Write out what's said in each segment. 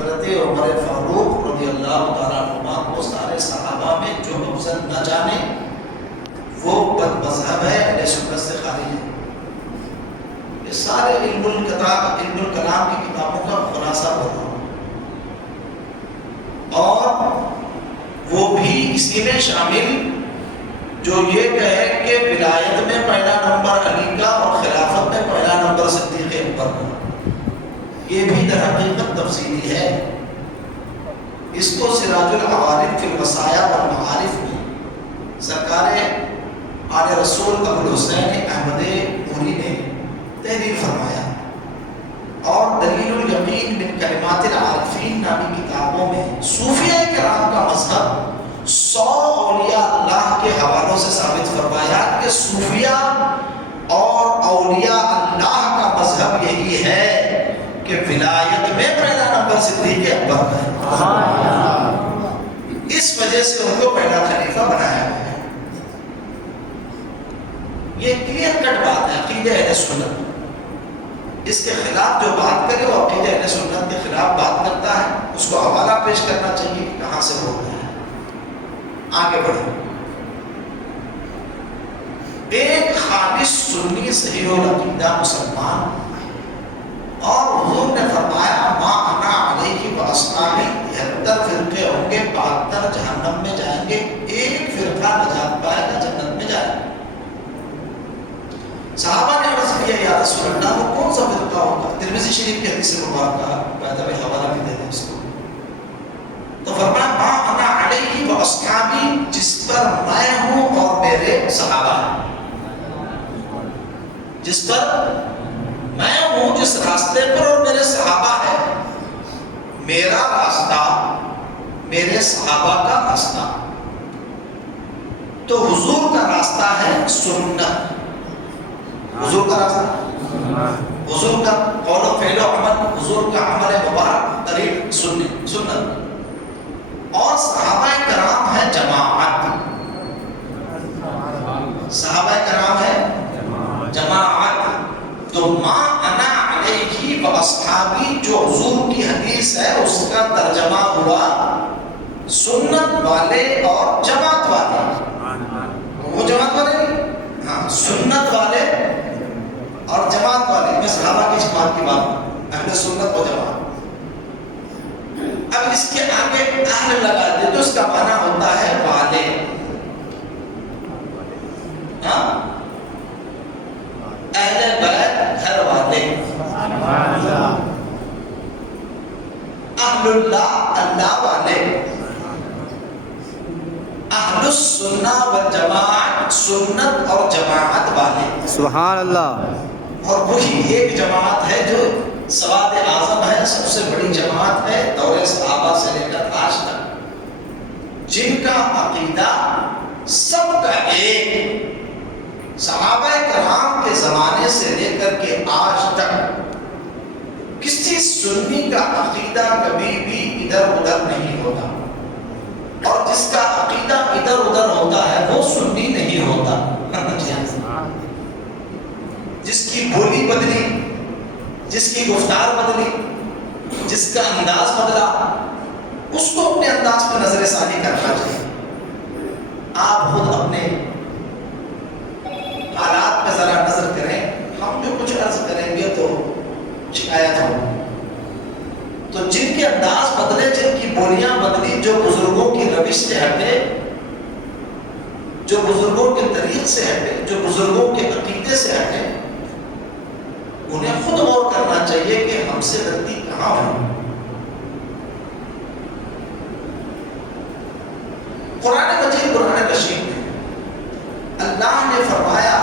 حضرت عمر فاروق رضی اللہ تعالیٰ عنہ کو سارے صحابہ میں جو افضل نہ جانے وہ بد مذہب ہے، اہل سنت سے خارج ہے۔ یہ سارے علم الکلام کی کتابوں کا خلاصہ بول رہا ہوں، اور وہ بھی اسی میں شامل جو یہ کہے کہ ولایت میں پہلا نمبر علی کا اور خلافت میں پہلا نمبر صدیق اکبر کا، یہ بھی در حقیقت تفصیلی ہے۔ اس کو سراج العوارف فی الوصایا والمعارف میں سرکار آل رسول ابو الحسین احمد پوری نے تحریر فرمایا، اور دلیل الیقین من کلمات العارفین نامی کتابوں میں صوفیہ کرام کا مذہب 100 اولیاء اللہ کے حوالوں سے ثابت فرمایا کہ صوفیہ اور اولیاء اللہ کا مذہب یہی ہے کہ ولایت میں پہلا نمبر صدیق اکبر کا ہے، اس وجہ سے ان کو پہلا خلیفہ بنایا گیا ہے۔ یہ کلیئر کٹ بات ہے عقیدہ اہل سنت۔ اس کے خلاف جو بات کرے وہ عقیدہ اہل سنت کے خلاف بات کرتا ہے، اس کو حوالہ پیش کرنا چاہیے کہ کہاں سے بول رہا ہے۔ آگے بڑھیں۔ ایک خالص سنی صحیح العقیدہ مسلمان، اور حضور نے فرمایا ما انا علیہ و اصحابی، 73 فرقے ہوں گے، 72 جہنم میں جائیں گے، ایک فرقہ نجات پائے گا، جنت میں جائے گا۔ صحابہ نے عرض کیا یا رسول اللہ وہ کون سا فرقہ ہوگا؟ ترمذی شریف کی حدیث مبارکہ بعد میں حوالہ بھی دے دیں اس کو۔ تو فرمایا ما انا علیہ و اصحابی، جس پر میں ہوں اور میرے صحابہ ہیں، جس پر میں ہوں، جس راستے پر اور میرے صحابہ ہیں۔ میرا راستہ میرے صحابہ کا راستہ، تو حضور کا راستہ ہے سنت۔ حضور کا راستہ، حضور کا قول و فعل و عمل، حضور کا عمل مبارک طریق سنت، اور صحابہ کرام ہے جماعت۔ صحابہ کرام ہے جماعت۔ تو ما انا علیہ و اصحابی جو حضور کی حدیث ہے اس کا ترجمہ ہوا سنت والے اور جماعت والے۔ وہ جماعت والے نہیں، ہاں سنت والے اور جماعت والے۔ میں صحابہ کی جماعت کی بات، اہل سنت و جماعت۔ اب اس کے آگے اہل لگا دے تو اس کا معنی ہوتا ہے والے۔ ہاں اہل بیت گھر والے، اہل اللہ اللہ والے، اہل السنہ والجماعت سنت اور جماعت والے۔ سبحان اللہ۔ اور وہی ایک جماعت ہے جو سواد اعظم ہے، سب سے بڑی جماعت ہے دور صحابہ سے لے کر آج تک، جن کا عقیدہ سب کا ایک، صحابہ کرام کے زمانے سے لے کر کے آج تک کسی سنی کا عقیدہ کبھی بھی ادھر ادھر نہیں ہوتا، اور جس کا عقیدہ ادھر ادھر ہوتا ہے وہ سنی نہیں ہوتا۔ جس کی بولی بدلی، جس کی گفتار بدلی، جس کا انداز بدلا، اس کو اپنے انداز پر نظر ثانی کرنا چاہیے۔ آپ خود اپنے حالات پہ ذرا نظر کریں، ہم جو کچھ عرض کریں گے تو شکایت ہو، تو جن کے انداز بدلے، جن کی بولیاں بدلی، جو بزرگوں کی روش سے ہٹے، جو بزرگوں کے طریق سے ہٹے، جو بزرگوں کے عقیدے سے ہٹے، انہیں خود غور کرنا چاہیے کہ ہم سے غلطی کہاں ہوئی۔ قرآن مجید قرآن رشید میں اللہ نے فرمایا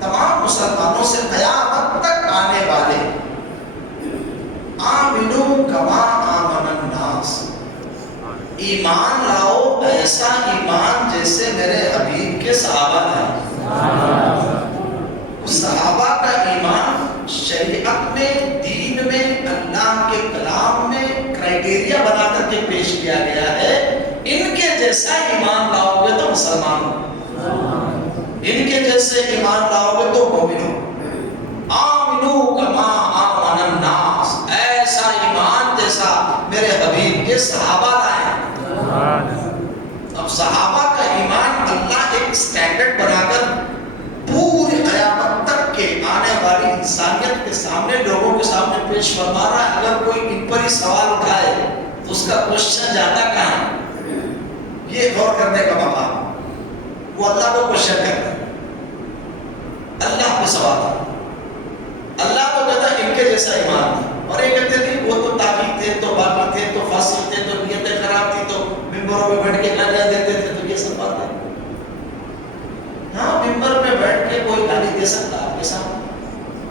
تمام مسلمانوں سے قیامت تک آنے والے آمنو کما آمن الناس، ایمان لاؤ ایسا ایمان جیسے میرے حبیب کے صحابہ لائے۔ صحابہ کا ایمان شریعت میں، دین میں، اللہ کے کلام میں کرائٹیریا بنا کر کے پیش کیا گیا ہے۔ ان کے جیسا ایمان لاؤ گے تو مسلمان ہو، ان کے جیسے ایمان لاؤ گے تو مومن ہو۔ آمنو کما آمن الناس، ایسا ایمان جیسا میرے حبیب، یہ صحابہ لائے۔ اب صحابہ کا ایمان اللہ ایک سٹینڈرڈ بنا کر پوری قیامت تک کے آنے والی انسانیت کے سامنے، لوگوں کے سامنے پیش فرما رہا ہے۔ اگر کوئی ان پر ہی سوال اٹھائے تو اس کا کوشچن جاتا کہاں ہے؟ یہ غور کرنے کا مقام، وہ اللہ کو کوشچن کرتا ہے، اللہ پہ سوال ہے۔ اللہ کو کہتا ہے ان کے جیسا ایمان ہے، اور یہ کہتے نہیں وہ تو تاغی تھے، تو باغی تھے، تو فاسق تھے، تو نیتیں خراب تھی، تو ممبروں پہ بیٹھ کے گالیاں دیتے تھے، تو یہ سب بات ہے۔ ہاں ممبر پہ بیٹھ کے کوئی گالی دے سکتا آپ کے سامنے،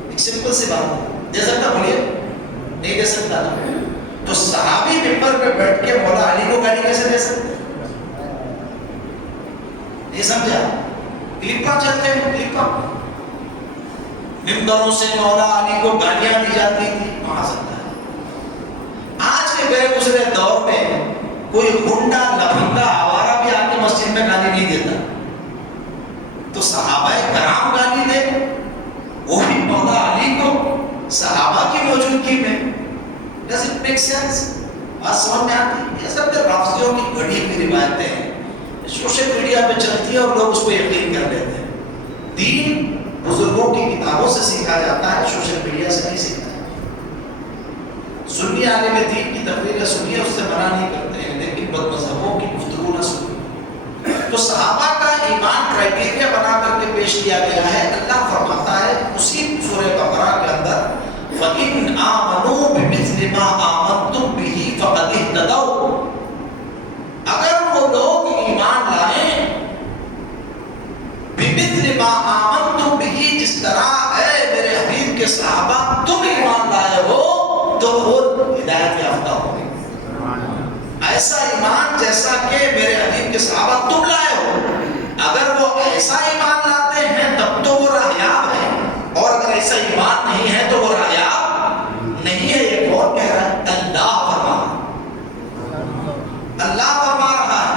ایک سمپل سی بات ہے، دے سکتا؟ بولیے نہیں دے سکتا نا۔ تو صحابی ممبر پہ بیٹھ کے مولا علی کو گالی کیسے دے سکتے؟ نہیں سمجھا؟ کلپاں چلتے ہیں، کلپاں ممبروں سے مولا علی کو گالیاں دی جاتی تھی، کہاں سکتا ہے؟ آج کے گئے گزرے دور میں کوئی گنڈا لفنگا آوارہ بھی آ کے مسجد میں گالی نہیں دیتا، تو صحابہ کرام گالی دے، وہی مولا علی کو صحابہ کی موجودگی میں۔ Does it make sense؟ بات سمجھ میں آتی؟ یہ سب رافضیوں کی گھڑی ہوئی روایتیں ہیں، سوشل میڈیا پہ چلتی ہے اور لوگ اس کو یقین کر لیتے ہیں۔ دین بزرگوں کی کتابوں سے سیکھا جاتا ہے، سوشل میڈیا سے نہیں سیکھا جاتا۔ سنی عالم دین کی تقریر سنیے، اس سے منع نہیں کرتے ہیں، لیکن بد مذہبوں کی گفتگو نہ سنیے۔ تو صحابہ کا ایمان کرائٹیریا بنا کر کے پیش کیا گیا ہے۔ اللہ فرماتا ہے اسی سورہ بقرہ کے اندر فَإِنْ آمَنُوا بِمِثْلِ مَا آمَنْتُمْ بِهِ فَقَدِ اهْتَدَوْا، اگر وہ لوگ ایمان لائیں بِمِثْلِ مَا آمَنْتُمْ بِهِ، جس طرح اے میرے حبیب کے صحابہ تم ایمان لائے ہو، تو وہ ہدایت یافتہ ہوں گے۔ ایسا ایمان جیسا کہ میرے حبیب کے صحابہ تم لائے ہو، اگر وہ ایسا ایمان لاتے ہیں تب تو وہ راہیاب ہیں، اور اگر ایسا ایمان نہیں ہے تو وہ راہیاب نہیں ہے۔ یہ کون کہہ رہا ہے؟ اللہ فرما رہا ہے، اللہ فرما رہا ہے۔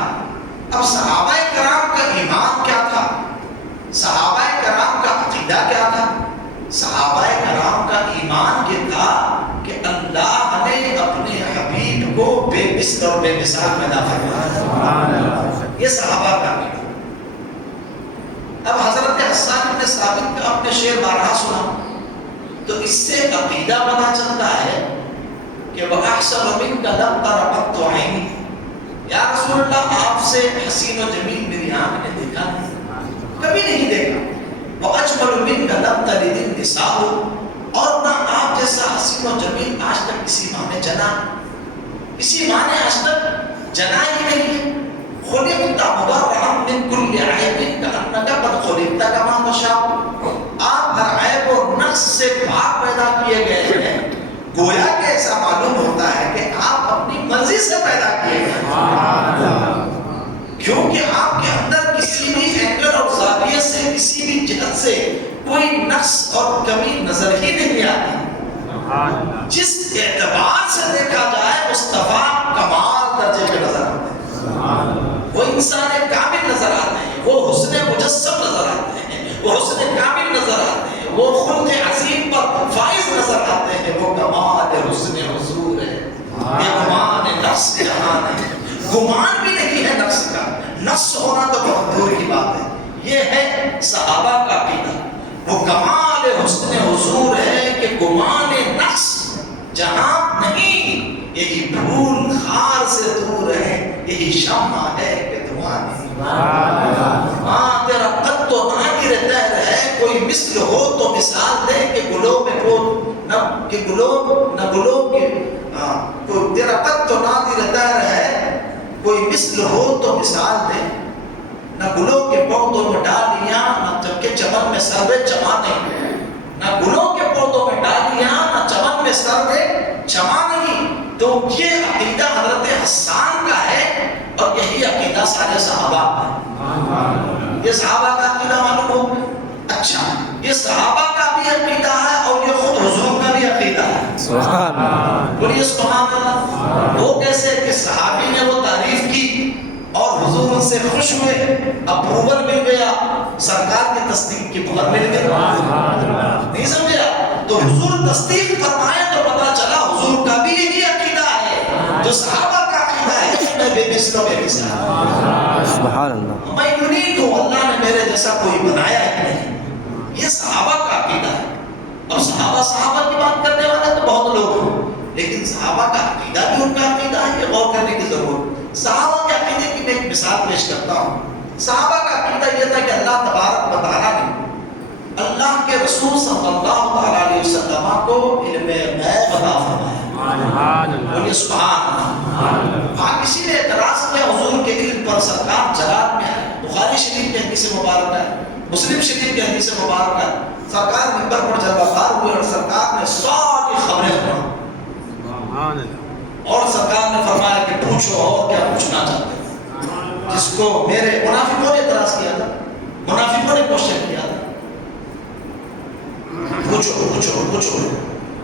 اب صحابہ کرام کا ایمان کیا تھا؟ صحابہ کرام کا عقیدہ کیا تھا؟ صحابہ کرام کا ایمان یہ تھا کہ اللہ نے اپنے حبیب کو بے مثل اور بے مثال پیدا فرمایا۔ یہ صحابہ کا عقیدہ۔ اب حضرت حسان بن ثابت کا اپنے شعر بارہا سنا، تو اس سے عقیدہ پتہ چلتا ہے کہ وَأَحْسَنُ مِنْكَ لَمْ تَرَ قَطُّ عَيْنِي، یا رسول اللہ آپ سے حسین و جمیل میری آنکھ نے دیکھا نہیں، کبھی نہیں دیکھا۔ وَأَجْمَلُ مِنْكَ لَمْ تَلِدِ النِّسَاءُ، اور نہ آپ جیسا حسین و جمیل آج تک کسی ماں نے جنا، کسی ماں نے آج تک جنا ہی نہیں ہے۔ خُلِقْتَ مُبَرَّأً مِنْ كُلِّ عَيْبٍ كَأَنَّكَ قَدْ خُلِقْتَ كَمَا تَشَاءُ، آپ ہر عیب اور نقص سے پاک پیدا کیے گئے ہیں، گویا کہ ایسا معلوم ہوتا ہے کہ آپ اپنی مرضی سے پیدا کیے گئے ہیں، کیونکہ آپ کے اندر کسی بھی اینگل اور زاویے سے، کسی بھی جہت سے کوئی نقص اور کمی نظر ہی نہیں آتی۔ جس اعتبار سے دیکھا جائے مصطفیٰ کمال درجے پہ نظر آتے ہیں، وہ انسان کامل نظر آتے ہیں، وہ حسن مجسم نظر آتے ہیں، وہ حسن کامل نظر آتے ہیں، وہ خلق عظیم پر فائز نظر آتے ہیں، وہ کمال حسن حضور ہے۔ یہ گمان نفس جہان ہے، گمان بھی نہیں ہے نفس کا، نفس ہونا تو بہت دور کی بات ہے۔ یہ ہے صحابہ کا عقیدہ، وہ کمال حسن حضور ہے کہ گمان نفس جہاں نہیں، یہی بھول خار سے دور ہے، یہی شمع ہے کہ دھواں نہیں۔ ہاں تیرا قد تو نادر تیر ہے، کوئی مثل ہو تو مثال دے کہ گلوں میں نہ کہ گلوں کے کوئی، تیرا قد تو نادر تیر ہے، کوئی مثل ہو تو مثال دے، نہ گلوں کے پودوں میں ڈالیاں، نہ چمکے چمن میں سروے چمانے، نہ گلوں کے پودوں میں ڈالیاں، نہ چمن میں سروے چمانے۔ تو یہ عقیدہ حضرت حسان کا ہے، اور یہی عقیدہ سارے صحابہ کا ہے۔ یہ صحابہ کا عقیدہ معلوم ہو گیا؟ اچھا، یہ صحابہ کا بھی عقیدہ ہے اور یہ خود حضور کا بھی عقیدہ ہے۔ سبحان اللہ، بولیے سبحان اللہ۔ وہ کیسے کہ صحابی نے وہ تعریف کی اور حضور ان سے خوش ہوئے، اپروول مل گیا، سرکار کی تصدیق کی مہر مل گئی۔ نہیں سمجھا؟ تو حضور تصدیق فرمائے تو پتہ چلا حضور کا بھی یہی عقیدہ ہے۔ جو صحابہ کا عقیدہ ہے کہ میں بے مثل و بے مثال، سبحان اللہ. میں یونیک ہوں، اللہ نے میرے جیسا کوئی بنایا ہی نہیں، یہ صحابہ کا عقیدہ ہے. اب صحابہ کی بات کرنے والے تو بہت لوگ ہیں، لیکن صحابہ کا عقیدہ بھی ان کا عقیدہ ہے، یہ غور کرنے کی ضرورت. صحابہ کے عقیدے کی میں ایک مثال پیش کرتا ہوں. صحابہ کا عقیدہ یہ تھا کہ اللہ تبارک و تعالیٰ نے اللہ کے رسول صلی اللہ علیہ وسلم کو علم غیب عطا فرمایا. بولیے سبحان اللہ. ہاں کسی نے اعتراض کیا حضور کے علم پر، سرکار جلال میں ہے، بخاری شریف کی حدیث مبارک ہے، مسلم شریف کی حدیث مبارک ہے، سرکار منبر پر جب وقار ہوئے اور سرکار نے ساری خبریں پڑھی اور سرکار نے فرمایا کہ پوچھو اور کیا پوچھنا چاہتے ہیں. جس کو میرے منافقوں نے اعتراض کیا تھا، منافقوں نے کوشچن کیا تھا، پوچھو پوچھو پوچھو.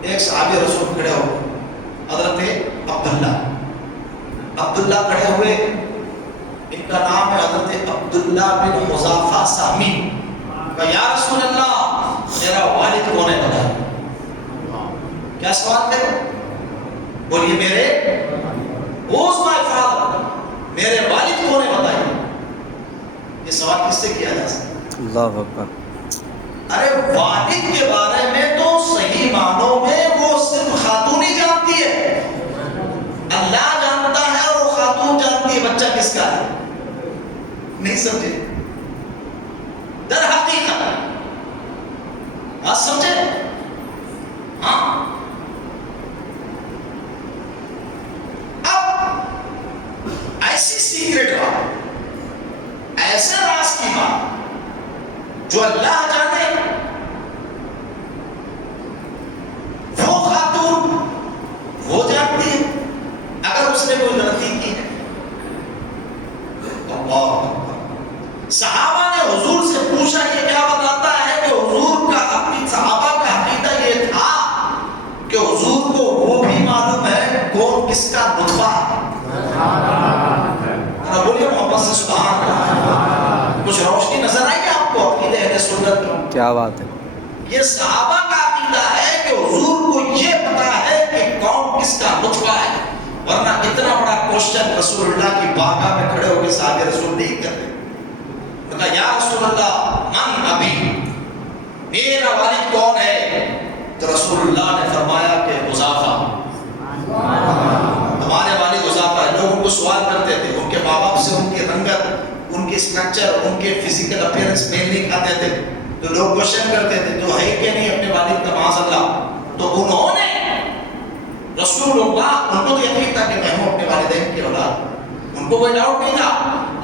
ایک صحابی رسول کھڑے ہو، حضرت عبداللہ کھڑے ہوئے، ان کا نام ہے حضرت عبداللہ بن حذافہ سہمی. کہا یا رسول اللہ میرا والد کون ہے بتائیں. کیا سوال کرے؟ بولیے میرے who's my father، میرے والد کون ہے بتائیے. یہ سوال کس سے کیا جا سکتا؟ اللہ اکبر. ارے والد کے بارے میں تو صحیح معنوں میں وہ صرف خاتون ہی جانتی ہے، اللہ جانتا ہے اور وہ خاتون جانتی ہے بچہ کس کا ہے. نہیں سمجھے؟ در حقیقت بات سمجھے؟ ہاں. اب ایسی سیکرٹ بات، ایسے راز کی بات جو اللہ جانے، وہ خاتون وہ جانتی ہے اگر اس نے کوئی غلطی کی ہے. صحابہ نے حضور سے پوچھا، یہ کیا بتاتا ہے کہ حضور کا اپنی صحابہ کا عقیدہ یہ تھا کہ حضور کو وہ بھی معلوم ہے کون کس کا نطفہ ہے. بولیے محبت سے سبحان اللہ. کچھ روشنی نظر آئی آپ کو عقیدہ اہل سنت کی؟ کیا بات ہے. یہ صحابہ کا عقیدہ ہے کہ حضور کو یہ پتا ہے کہ کون کس کا نطفہ ہے، ورنہ اتنا بڑا کوشچن رسول اللہ کی بارگاہ میں کھڑے ہو کے صحابہ رسول نہیں کرتے. کہا یا رسول اللہ من ابی، میرا والد کون ہے؟ تو رسول اللہ نے فرمایا کہ حذافہ، ہمارے والد حذافہ ہے. لوگ ان کو سوال کرتے تھے، ان کے ماں باپ سے ان کی رنگت، ان کے سٹرکچر، ان کے فزیکل اپیرنس میل نہیں کھاتے تھے، تو لوگ کوشچن کرتے تھے تو ہے کہ نہیں اپنے والد کا معاذ اللہ. تو انہوں نے رسول اللہ، ان کو تو یقین تھا کہ میں ہوں اپنے والدین کی اولاد، ان کو کوئی ڈاؤٹ نہیں تھا،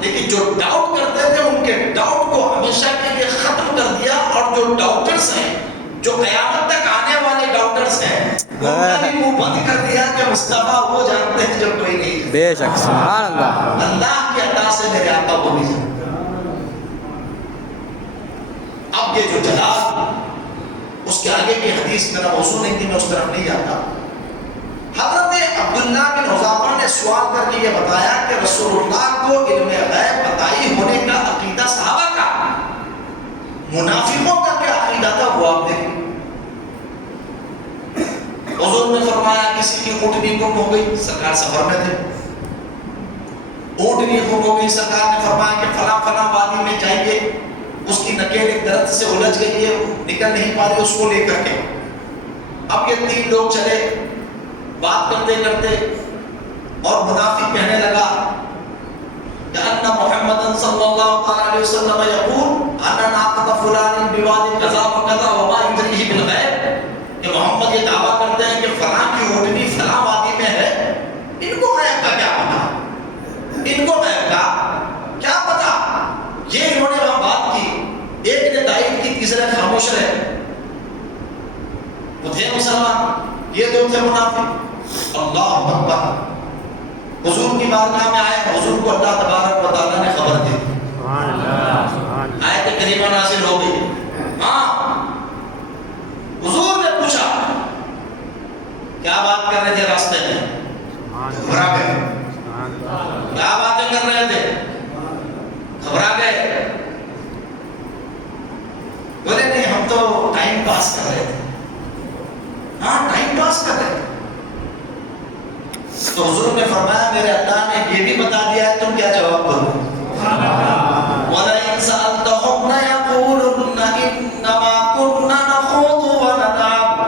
لیکن جو ڈاؤٹ کرتے تھے ان کے ڈاؤٹ کو ہمیشہ کے لیے ختم کر دیا. اور جو ڈاؤٹرز ہیں، جو قیامت تک آنے والے ڈاؤٹرز ہیں، ان کا بھی منہ بند کر دیا کہ مصطفیٰ وہ جانتے ہیں جو کوئی نہیں. بے شک سبحان اللہ. اللہ کی عطا سے میرے آقا وہ بھی جانتے. اب یہ جو جلال، اس کے آگے کی حدیث میرا موضوع نہیں تھی، میں اس طرف نہیں جاتا. حضرت عبداللہ بن حذافہ نے سوال کر کے یہ بتایا کہ رسول اللہ کو علم غیب عطائی ہونے کا عقیدہ صحابہ کا، منافقوں کا کیا عقیدہ تھا وہ آپ دیکھیں. حضور نے فرمایا کسی کی اونٹنی گم ہو گئی، سرکار سفر میں تھے، اونٹنی گم ہو گئی، سرکار نے فرمایا کہ فلاں فلاں وادی میں جائیے، اس کی نکیل ایک درخت سے الجھ گئی ہے، نکل نہیں پا رہے، اس کو لے کر کے. اب یہ تین لوگ چلے بات کرتے کرتے، اور منافق کہنے لگا کہ ان محمد صلی اللہ علیہ وسلم یقول ان ناقۃ فلان بواد کذا وکذا وما یدریہ بالغیب، کہ محمد یہ دعویٰ کرتے ہیں کہ فلاں کی اونٹنی فلاں وادی میں ہے. ان کو غیب کا کیا پتا؟ ان کو غیب کا کیا پتا؟ یہ انہوں نے وہاں بات کی، ایک نے تائید کی، تیسرے خاموش رہے. وہ تھے مسلمان، یہ دو تھے منافق. اللہ اکبر. حضور کی بارگاہ میں آئے، حضور کو اللہ تبارک و تعالیٰ نے خبر دی، آیت کریمہ نازل ہو گئی. ہاں حضور نے پوچھا کیا بات کر رہے تھے راستے میں؟ گھبرا گئے. کیا باتیں کر رہے تھے؟ گھبرا گئے. بولے نہیں ہم تو ٹائم پاس کر رہے تھے. ہاں ٹائم پاس کر رہے تھے. تو حضور نے فرمایا میرے اللہ نے یہ بھی بتا دیا ہے، تم کیا جواب دو؟ وَلَئِنْ سَأَلْتَهُمْ لَيَقُولُنَّ إِنَّمَا كُنَّا نَخُوضُ وَنَلْعَبُ،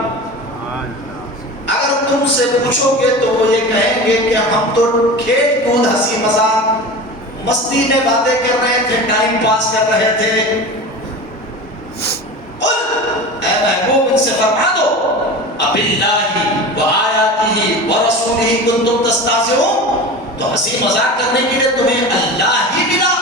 اگر تم سے پوچھو گے تو وہ یہ کہیں گے کہ ہم تو کھیل کود ہنسی مذاق مستی میں باتیں کر رہے تھے، ٹائم پاس کر رہے تھے۔ قل اے محبوب ان سے فرما دو اباللہ وآیاتہ ورسولہ کنتم تستہزئون، تو ہنسی مذاق کرنے کے لیے تمہیں اللہ ہی ملا،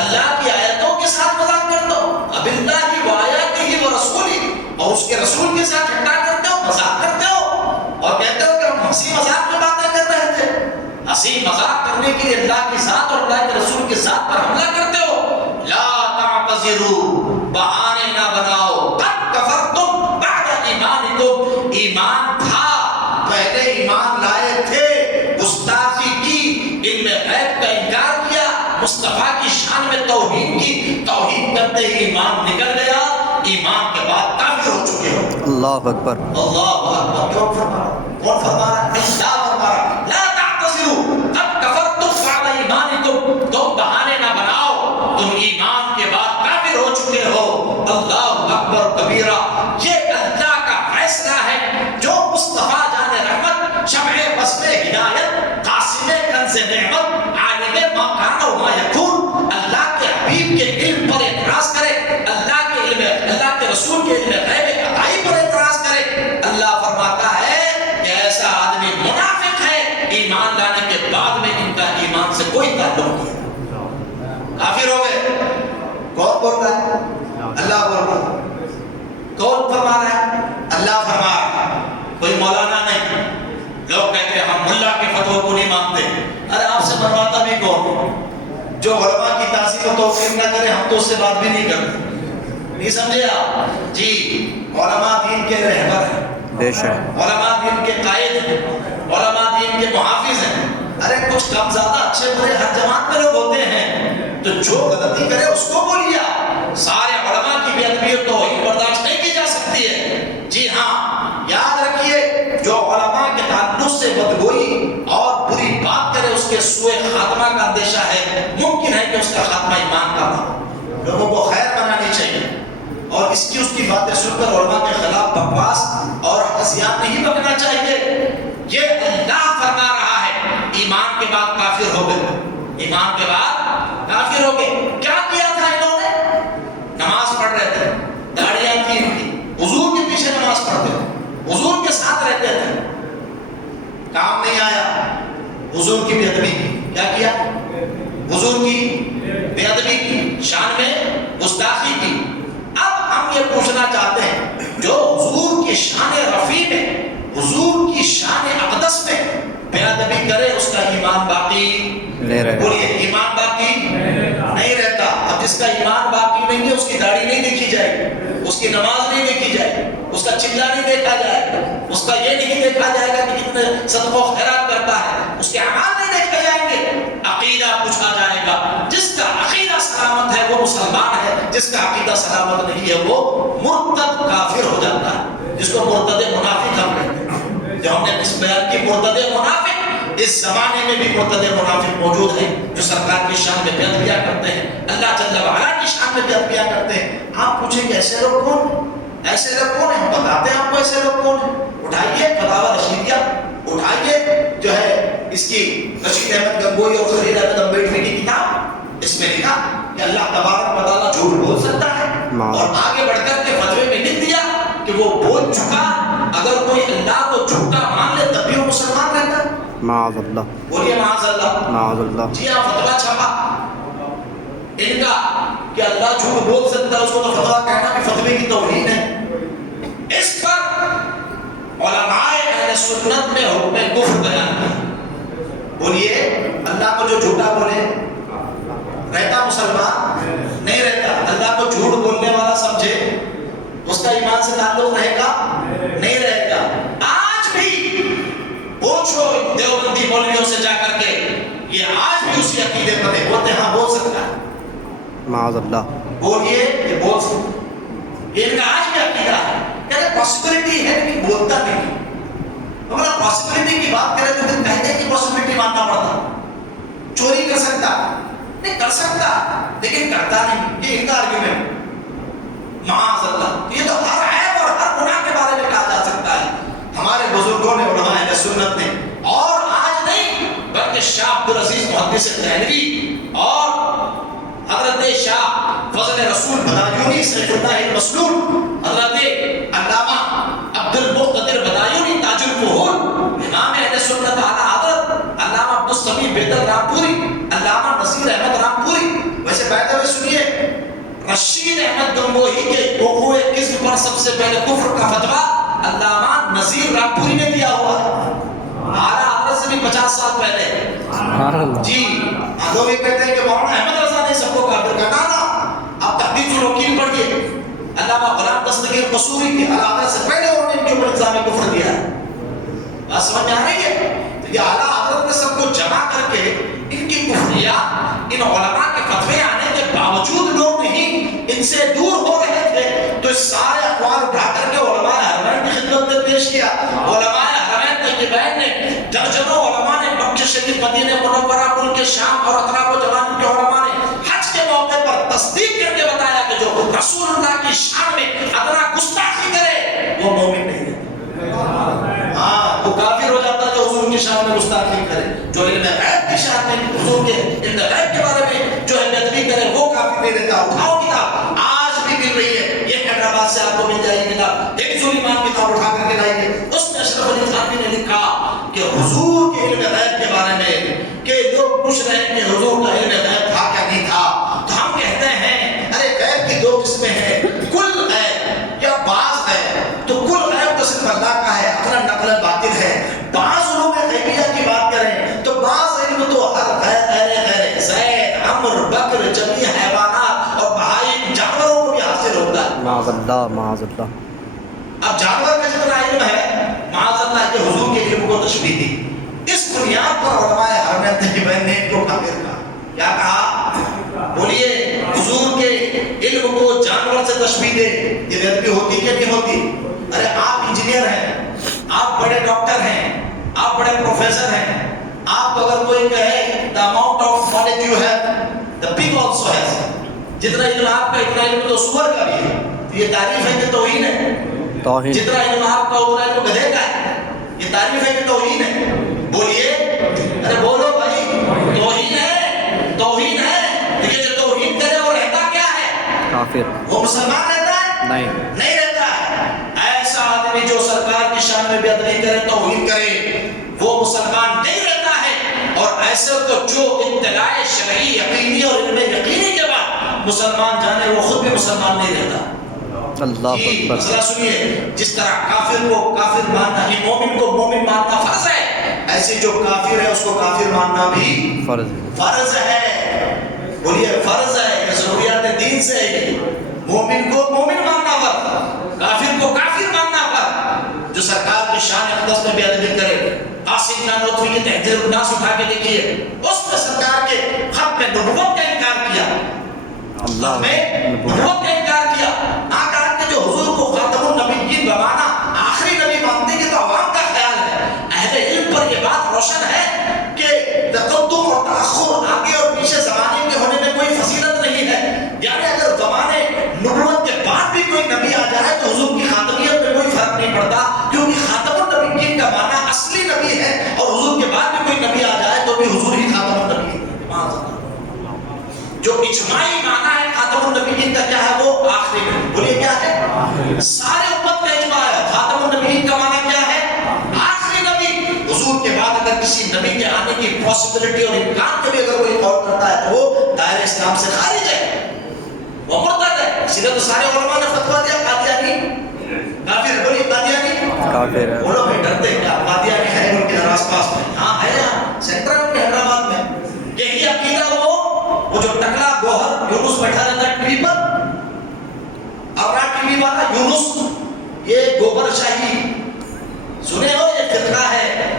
اللہ کی آیتوں کے ساتھ مذاق کر دو، اباللہ وآیاتہ ورسولہ، اور اس کے رسول کے ساتھ ٹھٹا کرتے ہو، مذاق کرتے ہو اور کہتے ہو کہ ہم ہنسی مذاق میں باتیں کر رہے تھے۔ ہنسی مذاق کرنے کے لیے اللہ کی ذات اور اللہ کے رسول کے ذات پر حملہ کرتے ہو۔ لا تعتذروا، بہانے نہ بناؤ، قد کفرتم بعد ایمانکم، ایمان تھا پہلے ایمان لائے تھے، گستاخی کی، علم غیب کا انکار کیا، مصطفیٰ کی شان میں توہین کی، توہین کرتے ہی ایمان نکل گیا، ایمان کے بعد کافر ہو چکے ہو۔ اللہ اکبر، اللہ اکبر، کون فرما رہا؟ کون فرما رہا؟ اللہ فرما رہا، لا تعتذروا قد کفرتم بعد ایمانکم، تم بہانے نہ بناؤ، تم ایمان کے بعد کافر ہو چکے ہو۔ اللہ اکبر کبیرہ، یہ اللہ کا فیصلہ ہے جو مصطفیٰ جان رحمت، شمع بزم ہدایت، قاسم کنز نعمت، عالم ما کان و ما یکون، اللہ کے حبیب کے علم پر اعتراض کرے، اللہ کے علم، اللہ کے رسول کے علم غیب عطائی پر اعتراض کرے۔ اللہ فرماتا ہے کہ ایسا آدمی منافق ہے، ایمان لانے کے بعد میں ان کا ایمان سے کوئی تعلق نہیں، کافر ہو گئے۔ کون بول رہا ہے؟ اللہ بول رہا ہے۔ کون فرما رہا ہے؟ اللہ فرما رہا ہے، کوئی مولانا نہیں۔ لوگ کہتے ہیں ہم ملا کے فتووں کو نہیں مانتے، ارے آپ سے بنواتا بھی کون؟ جو علماء کی تعظیم و توقیر نہ کرے ہم تو اس سے بات بھی نہیں کرتے، نہیں سمجھے آپ؟ جی، علماء دین کے رہبر ہیں، بے شک، علماء دین کے قائد ہیں، علماء دین کے محافظ ہیں۔ ارے کچھ کم زیادہ اچھے برے ہر جماعت میں لوگ ہوتے ہیں، تو جو غلطی کرے اس کو بولیا، سارے علماء کی بے ادبی اور توہین برداشت نہیں کی جا سکتی ہے۔ جی ہاں، یاد رکھیے جو علماء کے تعلق سے بدگوئی اور بری بات کرے اس کے سوء خاتمہ کا اندیشہ ہے، ممکن ہے کہ اس کا خاتمہ ایمان کا ہو۔ لوگوں کو خیر بنانی چاہیے، اور اس کی باتیں سن کر علماء کے خلاف بکواس اور ہزیان نہیں بکنا چاہیے۔ یہ اللہ فرما رہا ہے ایمان کے بعد کافر ہو گئے، ایمان کے بعد کافر ہو گئے۔ کیا کیا تھا انہوں نے؟ نماز پڑھ رہے تھے، داڑیاں تھی ان کی، حضور کے پیچھے نماز پڑھتے تھے، حضور کے ساتھ رہتے تھے، کام نہیں آیا، حضور کی بے ادبی کی۔ کیا کیا؟ حضور کی بے ادبی کی، شان میں گستاخی کی۔ اب ہم یہ پوچھنا چاہتے ہیں جو حضور کی شان رفیع میں، حضور کی شان اقدس میں بے ادبی کرے اس کا ایمان باقی نہیں رہتا، بولیے ایمان باقی نہیں رہتا۔ اب جس کا ایمان باقی نہیں ہے اس کی داڑھی نہیں دیکھی جائے گی، اس کی نماز نہیں دیکھی جائے گی، اس کا چلا نہیں دیکھا جائے گا، اس کا یہ نہیں دیکھا جائے گا کہ کتنے صدقہ و خیرات کرتا ہے، اس کے اعمال نہیں دیکھے جائیں گے، عقیدہ پوچھا جائے گا۔ جس کا عقیدہ سلامت ہے وہ مسلمان ہے، جس کا عقیدہ سلامت نہیں ہے وہ مرتد کافر ہو جاتا ہے، جس کو مرتد منافق ہم کہتے ہیں۔ جو ہم نے اس بیان کی مرتد منافق، اس زمانے میں بھی مرتد منافق موجود ہیں جو سرکار کی شان میں بے ادبیاں کرتے ہیں، اللہ جل وعلا کی شان میں بے ادبیاں کرتے ہیں۔ آپ پوچھیں کہ ایسے لوگ کون ہیں؟ ایسے لوگ کون ہیں؟ ہم بتاتے ہیں آپ کو ایسے لوگ کون ہیں۔ اٹھائیے فتاوی رشیدیہ، اٹھائیے جو ہے اس کی رشید احمد گنگوئی اور خلیل احمد امبیڈکر کی کتاب، اس میں لکھا کہ اللہ تبارک و تعالیٰ جھوٹ بول سکتا ہے، اور آگے بڑھ کر کے فتوے میں لکھ دیا کہ وہ بول چکا، اگر کوئی اللہ کو جھوٹا مان لے تب بھی وہ مسلمان رہتا ہے۔ معاذ اللہ، بولیے معاذ اللہ، معاذ اللہ۔ جی ہاں، فتویٰ چھپا ان کا کہ اللہ جھوٹ بول سکتا ہے، اس کو تو فتویٰ کہنا کہ فتوے کی توہین ہے۔ اس پر علماء اہل سنت نے حکم کفر بیان کیا۔ بولیے اللہ کو جو جھوٹا بولے رہتا مسلمان نہیں رہتا، اللہ کو جھوٹ بولنے والا سمجھے اس کا ایمان سے تعلق رہے گا نہیں رہے گا۔ آج بھی پوچھو دیوبندی مولویوں سے جا کر کے، یہ آج بھی اسی عقیدے پر ہے، بولتے ہاں بول سکتا ہے، معاذ اللہ، بولیے یہ بول سکتا ہے، یہ ان کا آج بھی عقیدہ ہے۔ کہتے پاسبلٹی ہے لیکن بولتا نہیں، ہمارا پاسبلٹی کی بات کرے یہ کر سکتا لیکن کرتا نہیں، یہ ان کا آرگیومنٹ معاذ اللہ۔ یہ تو ہر عیب اور ہر گناہ کے بارے میں کہا جا سکتا ہے۔ ہمارے بزرگوں نے، علماء اہل سنت نے، اور آج نہیں بلکہ شاہ عبدالعزیز محدث دہلوی اور حضرت شاہ فضل رسول بدایونی سیف اللہ المسلول، حضرت علامہ عبد المقتدر بدایونی تاج الفہول، امام اہل سنت اعلیٰ حضرت علامہ عبدالسمیع بیدر رامپوری، علامہ نصیر احمد رامپوری۔ ویسے بیٹھے ہوئے سنیے، رشید احمد گنگوہی کے وقوع کذب پر سب سے پہلے کفر کا فتویٰ علامہ نصیر رامپوری نے دیا ہوا ہے، اعلیٰ حضرت سے بھی 50 سال پہلے۔ جی لوگ یہ کہتے ہیں کہ مولانا احمد رضا نے سب کو کافر کہا، نا آپ تحقیق الوکیل پڑھیے، علامہ غلام دستگیر قصوری کے اعلیٰ حضرت سے پہلے انہوں نے ان کے اوپر الزام کفر دیا ہے۔ بات سمجھ میں آ رہی ہے؟ تو یہ اعلیٰ حضرت نے سب کو جمع کر کے ان کی کفریات، ان علماء کے فتوے آنے کے باوجود لوگ نہیں ان سے دور ہو رہے تھے، تو اس سارے اقوال اٹھا کر کے علماء حرمین کی خدمت میں پیش کیا۔ علماء حرمین طیبین نے، درجنوں علماء نے، مکہ شریف، مدینہ منورہ، ملک شام اور اطراف و جوانب کے علماء نے حج کے موقع پر تصدیق کر کے بتایا کہ جو رسول اللہ کی شان میں ادنا گستاخی کرے وہ مومن نہیں ہے۔ ہاں وہ کافر ہو جاتا ہے جو حضور کی شان میں گستاخی کرے، جو علم غیب کی شان میں، حضور کے علم غیب کے بارے میں جو ہے بےادبی کرے وہ کافر نہیں رہتا۔ اٹھاؤ کتاب، آج بھی مل رہی ہے، یہ حیدرآباد سے آپ کو مل جائے گی کتاب، حفظ الایمان کتاب اٹھا کر کے لائیے، اس میں اشرف علی تھانوی نے لکھا کہ حضور کے علم غیب کے بارے میں کہ لوگ پوچھ رہے ہیں کہ حضور کا علم غیب تھا کیا نہیں تھا، تو ہم کہتے ہیں ارے غیب کی دو قسمیں ہیں، کل غیب یا بعض غیب۔ تو کل غیب تو صرف اللہ کا ہے، اپنا نقل باطل ہے۔ بعض علوم غیبیہ کی بات کریں تو بعض علم تو ہر غیر زید، عمر، بکر، جمی حیوانات اور بہائم جانوروں کو بھی حاصل ہوتا ہے۔ معاذ اللہ، معاذ اللہ۔ اب جانور کا جتنا علم ہے معاذ اللہ کے حضور کے علم کو تشبیہ دی۔ اس بنیاد پر علماء حرمین طیبین نے ان کو کافر کہا۔ کیا کہا؟ بولیے، حضور کے علم کو جانور سے تشبیہ دے، یہ بےادبی ہوتی کہ نہیں ہوتی؟ ارے آپ انجینئر ہیں، آپ بڑے ڈاکٹر ہیں، آپ بڑے پروفیسر ہیں، آپ کو اگر کوئی کہے the amount of knowledge you have the pig also has، جتنا علم آپ کا اتنا علم تو سور کا بھی ہے، تو یہ تعریف ہے کہ توہین ہے؟ توہین۔ جتنا علم آپ کا اتنا علم گدھے کا ہے، یہ تعریف ہے کہ توہین ہے؟ بولیے، ارے بولو بھائی، توہین ہے، توہین ہے۔ یہ جو توہین کرے وہ رہتا کیا ہے؟ کافر۔ وہ مسلمان رہتا ہے؟ نہیں رہتا ہے۔ ایسا آدمی جو سرکار کی شان میں بےادبی کرے، توہین کرے، وہ مسلمان نہیں رہتا ہے۔ اور ایسے کو جو اطلاع شرعی یقینی اور علم یقینی کے بعد مسلمان جانے، وہ خود بھی مسلمان نہیں رہتا۔ اللہ اکبر۔ مسئلہ سنیے، جس طرح کافر کو کافر ماننا ہی، مومن کو مومن ماننا فرض ہے، ایسے جو کافر ہے اس کو کافر ماننا بھی فرض ہے۔ بولیے فرض ہے، یہ ضروریات دین سے ہے۔ مومن کو مومن ماننا فرض، کافر کو کافر ماننا فرض۔ جو سرکار کی شان اقدس میں بےادبی کرے، قاسم نانوتوی کی تحذیر الناس اٹھا کے دیکھیے، اس میں سرکار کے خط میں نبوت کا انکار کیا، اللہ میں نبوت کا انکار کیا۔ کہا کہ جو حضور کو خاتم النبیین بمانا آخری نبی مانتے ہیں، تو عوام کا خیال ہے، اہل علم پر یہ بات روشن ہے کہ تقدم اور تاخر، آگے اور پیچھے زمانے کے ہونے میں کوئی فضیلت نہیں ہے۔ یعنی اگر زمانے نبوت کے بعد بھی کوئی نبی آ جائے تو حضور کی خاتمیت میں کوئی فرق نہیں پڑتا، کیونکہ خاتم النبیین کا معنی اصلی نبی ہے، اور حضور کے بعد بھی کوئی نبی آ جائے تو بھی حضور ہی خاتم النبیین ہے۔ جو اجماعی معنی ہے خاتم النبیین کا کیا ہے؟ وہ آخری نبی۔ بولیے کیا ہے؟ سارے امت کا اجماع ہے، خاتم النبیین کا معنی کیا ہے؟ آخری نبی۔ حضور کے بعد اگر کسی نبی کے آنے کی پاسبلٹی اور امکان کے بھی اگر کوئی قول کرتا ہے تو وہ دائرہ اسلام سے خارج ہے، وہ مرتد ہے۔ اسی لیے تو سارے علماء نے فتویٰ دیا قادیانی کافر ہے۔ بولیے قادیانی کافر ہے۔ بولو بھائی ڈرتے کیا؟ قادیانی ہے ان کے آس پاس میں، ہاں ہے یہاں سینٹرل میں حیدرآباد میں۔ یہی عقیدہ وہ جو ٹکلا گوہر یونس بیٹھا رہتا ہے ٹی وی پر، اپنا ٹی وی والا یونس، یہ گوبر شاہی سنے ہو، یہ فرقہ ہے،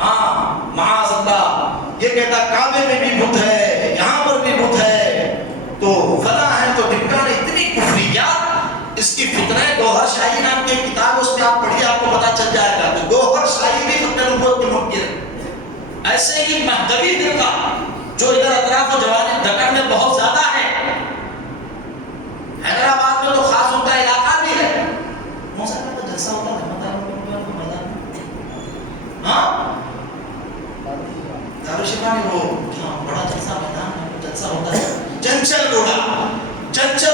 ہاں معاذ اللہ۔ یہ کہتا کعبے میں بھی بت ہے، یہاں پر بھی بت ہے، تو فلاں ہے تو ڈمکا نے اتنی کفریات۔ اس کی فتنہ گوہر شاہی نام کی کتاب، اس میں آپ پڑھیے آپ کو پتا چل جائے گا کہ گوہر شاہی بھی فتنہ نبوت کی منکر ہے۔ ایسے ہی مہدوی فرقہ جو ادھر اطراف و جوانب دکن میں بہت زیادہ ہے. حیدرآباد میں تو خاص ان کا علاقہ بھی ہے. موسیقی کا جلسہ ہوتا ہے میدان میں. ہاں دارالشفا میں وہ بڑا جلسہ میدان میں جلسہ ہوتا ہے. چنچل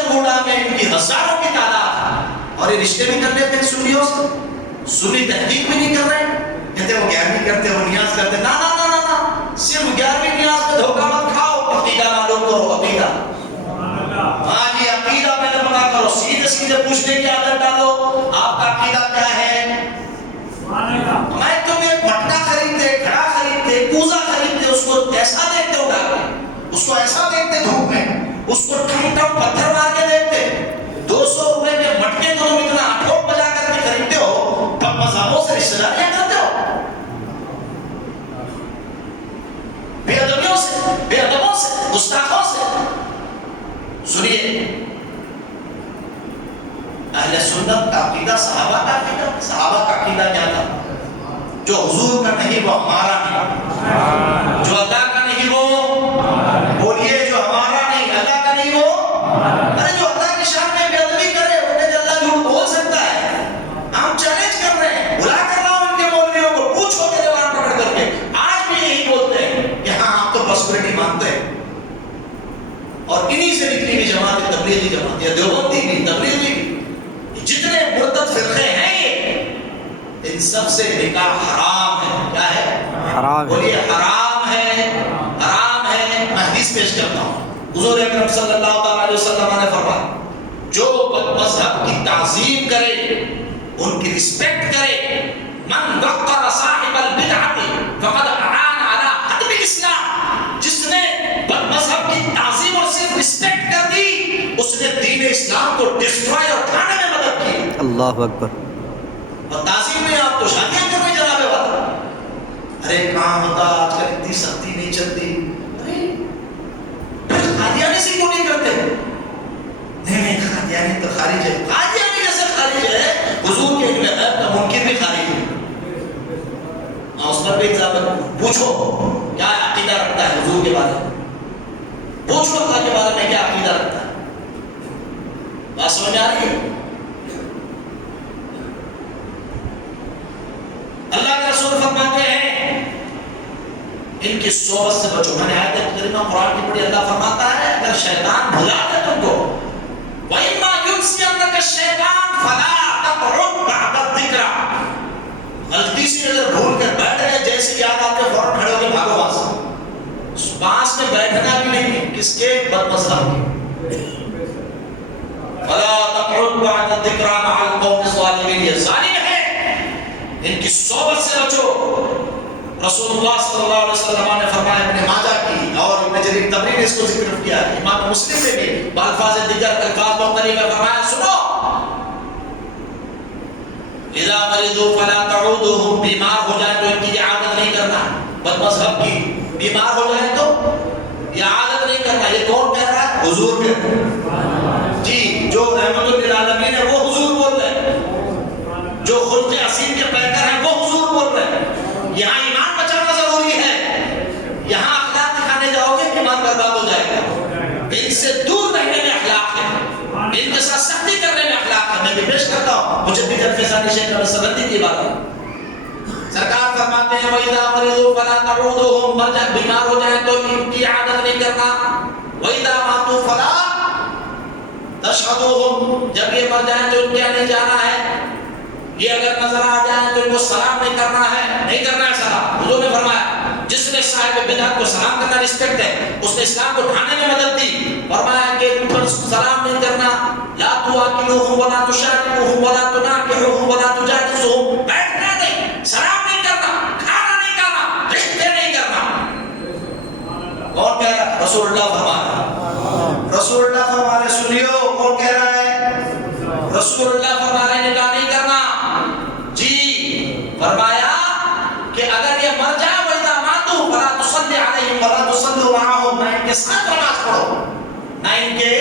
گوڑا میں ان کی ہزاروں کی تعداد ہے. اور یہ رشتے بھی کر لیتے ہیں سنیوں سے. سنی تحقیق بھی نہیں کر رہے. کہتے وہ 11ویں کرتے وہ نیاز کرتے. نا نا نا نا نا صرف 11ویں نیاز میں دھوکہ مت کھاؤ. عقیدہ معلوم کرو. عقیدہ ہاں جی عقیدہ پہلے پتا کرو. سیدھے سیدھے پوچھنے کی عادت ڈالو. آپ کا عقیدہ کیا ہے؟ میں تم ایک مٹکا خریدتے گھڑا خریدتے کوزا خریدتے اس کو ایسا دیکھتے اٹھا کے اس کو ایسا دیکھتے دھوپ میں اس کو ٹھم ٹھم پتھر مار کے دیکھتے. 200 روپے کے مٹکے کو تم اتنا اٹھوک بجا کر کے خریدتے ہو. تب مذہبوں سے رشتہ داریاں کرتے ہو. بے ادبیوں سے بے ادبوں سے گستاخوں سے. سنیے اہل سنت کا عقیدہ صحابہ کا عقیدہ. صحابہ کا عقیدہ کیا تھا؟ جو حضور کا نہیں وہ ہمارا نہیں. جو اللہ کا نہیں وہ بولیے جو ہمارا نہیں. اللہ کا نہیں وہ. ارے جو اللہ کی شان میں بے ادبی کرے انہیں کہ اللہ جھوٹ بول سکتا ہے. ہم چیلنج کر رہے ہیں. بلا کر لاؤ ان کے مولویوں کو پوچھو کہ دیوار پکڑ کر کے. آج بھی یہی بولتے ہیں کہ ہاں آپ تو پاسبلٹی مانتے ہیں. اور انہی سے نکلی ہوئی جماعت تبلیغی جماعت یا دیوبندی بھی تبلیغی بھی جتنے مرتد فرقے ہیں یہ ان سب سے نکاح حرام ہے. کیا ہے؟ حرام ہے. بولیے حرام ہے. حرام ہے. میں حدیث پیش کرتا ہوں. حضور اکرم صلی اللہ علیہ وسلم نے فرمایا جو مذہب کی تعظیم کرے ان کی رسپیکٹ کرے من وقر صاحب البدعۃ فقد اعان علی حتم الاسلام. جس نے مذہب کی تعظیم اور صرف رسپیکٹ کر دی اس نے دین اسلام کو ڈسٹرائے اور اٹھانے میں مدد کی. اللہ اکبر. اور تعظیم میں آپ تو شادیاں کر رہے جناب والا. ارے کہاں ہوتا آج کل اتنی سختی نہیں چلتی. ارے قادیانی سے کیوں نہیں کرتے؟ نہیں قادیانی تو خارج ہے. قادیانی جیسے خارج ہے حضور کے علم غیب کا منکر بھی خارج ہے. اس پر بھی الزام پوچھو کیا عقیدہ رکھتا ہے حضور کے بارے میں. پوچھو اللہ کے بارے میں کیا عقیدہ رکھتا ہے. بات سمجھ آ رہی ہے؟ اللہ کے رسول فرماتے ہیں ان کی صحبت سے بچو. میں نے آیت کریمہ قرآن کی پڑھی. اللہ فرماتا ہے اگر شیطان بھلا دے تم کو وَإِمَّا يُنْسِيَنَّكَ الشَّيْطَانُ فَلَا تَقْعُدْ بَعْدَ الذِّكْرَىٰ. غلطی سے اگر بھول کر بیٹھ گئے جیسے یاد آتے فوراً کھڑے ہو کے بھاگو وہاں سے. پاس میں بیٹھنا بھی نہیں. کس کے؟ بد مذہب کے. فَلَا تَقْعُدْ بَعْدَ الذِّكْرَىٰ مَعَ الْقَوْمِ الظَّالِمِينَ. یہ ظالم ہے ان کی صحبت سے بچو. رسول اللہ صلی اللہ علیہ وسلم نے فرمایا ابن ماجہ کی اور ابن جریر طبری نے اس کو ذکر کیا ہے. امام مسلم نے بھی بالفاظ دیگر الفاظ مختلف میں فرمایا سنو اذا مرضوا فلا تعودوهم. بیمار ہو جائے تو ان کی عادت نہیں کرنا. بد مذہب کی بیمار ہو جائے تو یہ عادت نہیں کرنا. یہ کون کہہ رہا ہے؟ حضور کہہ رہا ہے. جی جو رحمت للعالمین ہے وہ حضور بول رہے ہیں. جو خلق عظیم کے پیکر ہیں وہ حضور بول رہے ہیں. یہاں ایمان بچانا ضروری ہے. یہاں اخلاق دکھانے جاؤ گے ایمان برباد ہو جائے گا. ان سے دور رہنے میں اخلاق ہے. ان کے ساتھ سختی کرنے میں اخلاق ہے. میں بھی پیش کرتا ہوں مجدد الفیضانی شیخ نصرالدین کی بات. سرکار فرماتے ہیں وَإِذَا مَرِضُوا فَلَا تَعُودُوهُمْ. مرجع بیمار ہو جائیں تو ان کی عادت نہیں کرنا. وَإِذَا مَاتُوا فَلَا تَشْهَدُوهُمْ. جب یہ مر جائیں تو ان کے یہاں نہیں جانا ہے. یہ اگر نظر آ جائیں تو ان کو سلام نہیں کرنا ہے. نہیں کرنا ہے سلام. حضور نے فرمایا جس نے صاحب بدعت کو سلام کرنا رسپیکٹ ہے اس نے اسلام کو ڈھانے میں مدد دی. فرمایا کہ ان پر سلام نہیں کرنا. لا تواکلوہم ولا تشارکوہم ولا تناکحوہم ولا تجالسوہم. بیٹھنا نہیں, سلام نہیں کرنا, کھانا نہیں کھانا, رشتے نہیں کرنا. کون کہہ رہا ہے؟ رسول اللہ فرما رہا. رسول اللہ فرما رہے. سنیو کون کہہ رہا ہے؟ رسول اللہ فرما رہے نکاح نہیں کرنا. جی فرمایا کہ اگر یہ مر جائے وَإِذَا مَاتُوا فَلَا تُصَلِّ عَلَيْهِمْ وَلَا تُصَلُّوا مَعَهُمْ. نہ ان کے ساتھ نماز پڑھو, نہ ان کے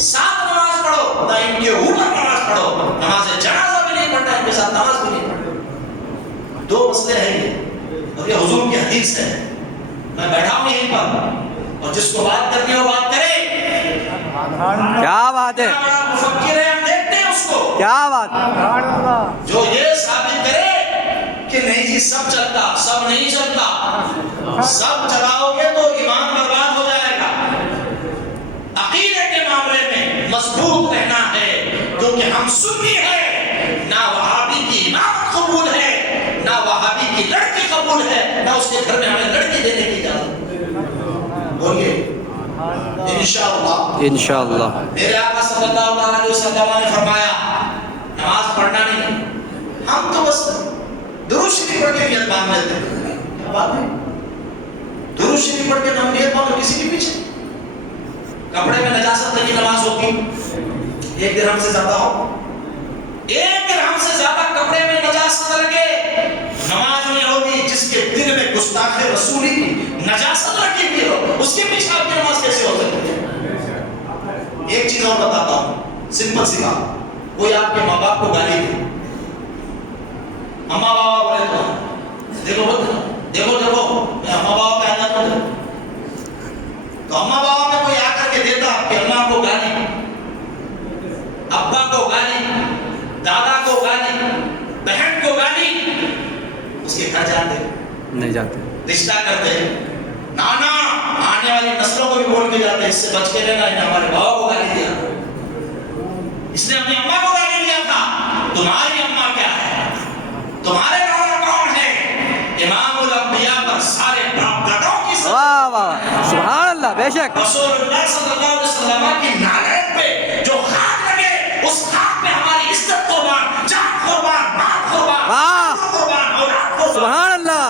ساتھ نماز پڑھو, نہ ان کے اوپر نماز پڑھو. نماز جنازہ بھی نہیں پڑھنا, ان کے ساتھ نماز بھی نہیں پڑھنا. دو مسئلے ہیں یہ اور یہ حضور کی حدیث ہے. میں بیٹھا ہوں یہیں پر، اور جس کو بات کرنی ہے وہ بات کرے. کیا بات ہے، بڑا مفکر ہے، ہم دیکھتے ہیں اس کو کیا بات. جو یہ ثابت کرے کہ نہیں جی سب چلتا، سب نہیں چلتا. سب چلاؤ گے تو ایمان برباد ہو جائے گا. عقیدے کے معاملے میں مضبوط رہنا ہے، کیونکہ ہم سنی ہیں. نہ وہابی کی امامت قبول ہے، نہ وہابی کی لڑکی قبول ہے، نہ اس کے گھر میں ہمیں لڑکی دینے کی اجازت. بولیے انشاءاللہ. انشاءاللہ. میرے آقا صلی اللہ علیہ وسلم نے فرمایا نماز پڑھنا نہیں، ہم تو بس درود شریف پڑھ کے نیت باندھ لیتے ہیں. کیا بات ہے، درود شریف پڑھ کے ہم نیت باندھ کسی کے پیچھے. کپڑے میں نجاست لگی نماز ہوتی، 1 درہم سے زیادہ ہو، 1 درہم سے زیادہ کپڑے میں نجاست لگے نماز نہیں ہوگی. جس کے دل میں گستاخ رسولی کی نجاست رکھی ہوئی ہو اس کے پیچھے آپ کی نماز کیسے ہو سکتی ہے؟ ایک چیز اور بتاتا ہوں، سمپل سی بات. کوئی آپ کے ماں باپ کو گالی دے، اما بابا بولے تو دیکھو دیکھو دیکھو اما بابا پہ آنا تو اما بابا میں کوئی آ کر کے دیتا کہ اما کو گالی، ابا کو گالی، دادا کو گالی، بہن کو گالی، اس کے گھر جاتے نہیں جاتے، رشتہ کرتے، نانا آنے والی نسلوں کو بھی بول کے جاتے اس سے بچ کے رہنا. انہیں ہمارے بابا کو گالی دیا، اس نے اپنی اما کو گالی دیا تھا. تمہاری اما کیا ہے، تمہارے بابا کون ہے؟ امام الانبیاء پر سارے باپ داداؤں کی واہ واہ، سبحان اللہ. بے شک رسول اللہ صلی اللہ علیہ وسلم کی نالین پہ جو خاک لگے اس خاک پہ ہماری عزت قربان، جان قربان، مال قربان، قربان، اولاد قربان. سبحان اللہ،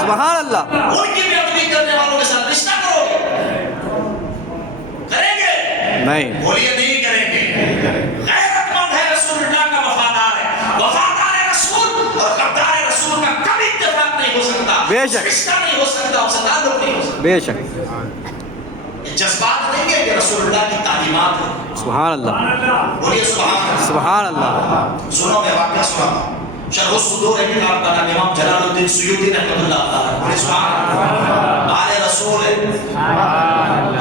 سبحان اللہ. ان کی بے ادبی کرنے والوں کے ساتھ رشتہ کرو گے؟ کریں گے؟ نہیں. بولیے نہیں کریں گے. غیرت مند ہے، رسول اللہ کا وفادار ہے. وفادار رسول اور غدار رسول کا کبھی اتفاق نہیں ہو سکتا، بے شک. رشتہ نہیں ہو سکتا، اس سے تعلق نہیں ہو سکتا. بے شک. یہ جذبات نہیں ہے، یہ رسول اللہ کی تعلیمات ہے. سبحان اللہ، بولیے سبحان اللہ. سبحان اللہ. سنو میں واقعہ سناتا ہوں. شرح الصدور ہے کتاب کا نام، امام جلال الدین سیوطی رحمۃ اللہ تعالیٰ. بولیے سبحان اللہ. آل رسول ہے،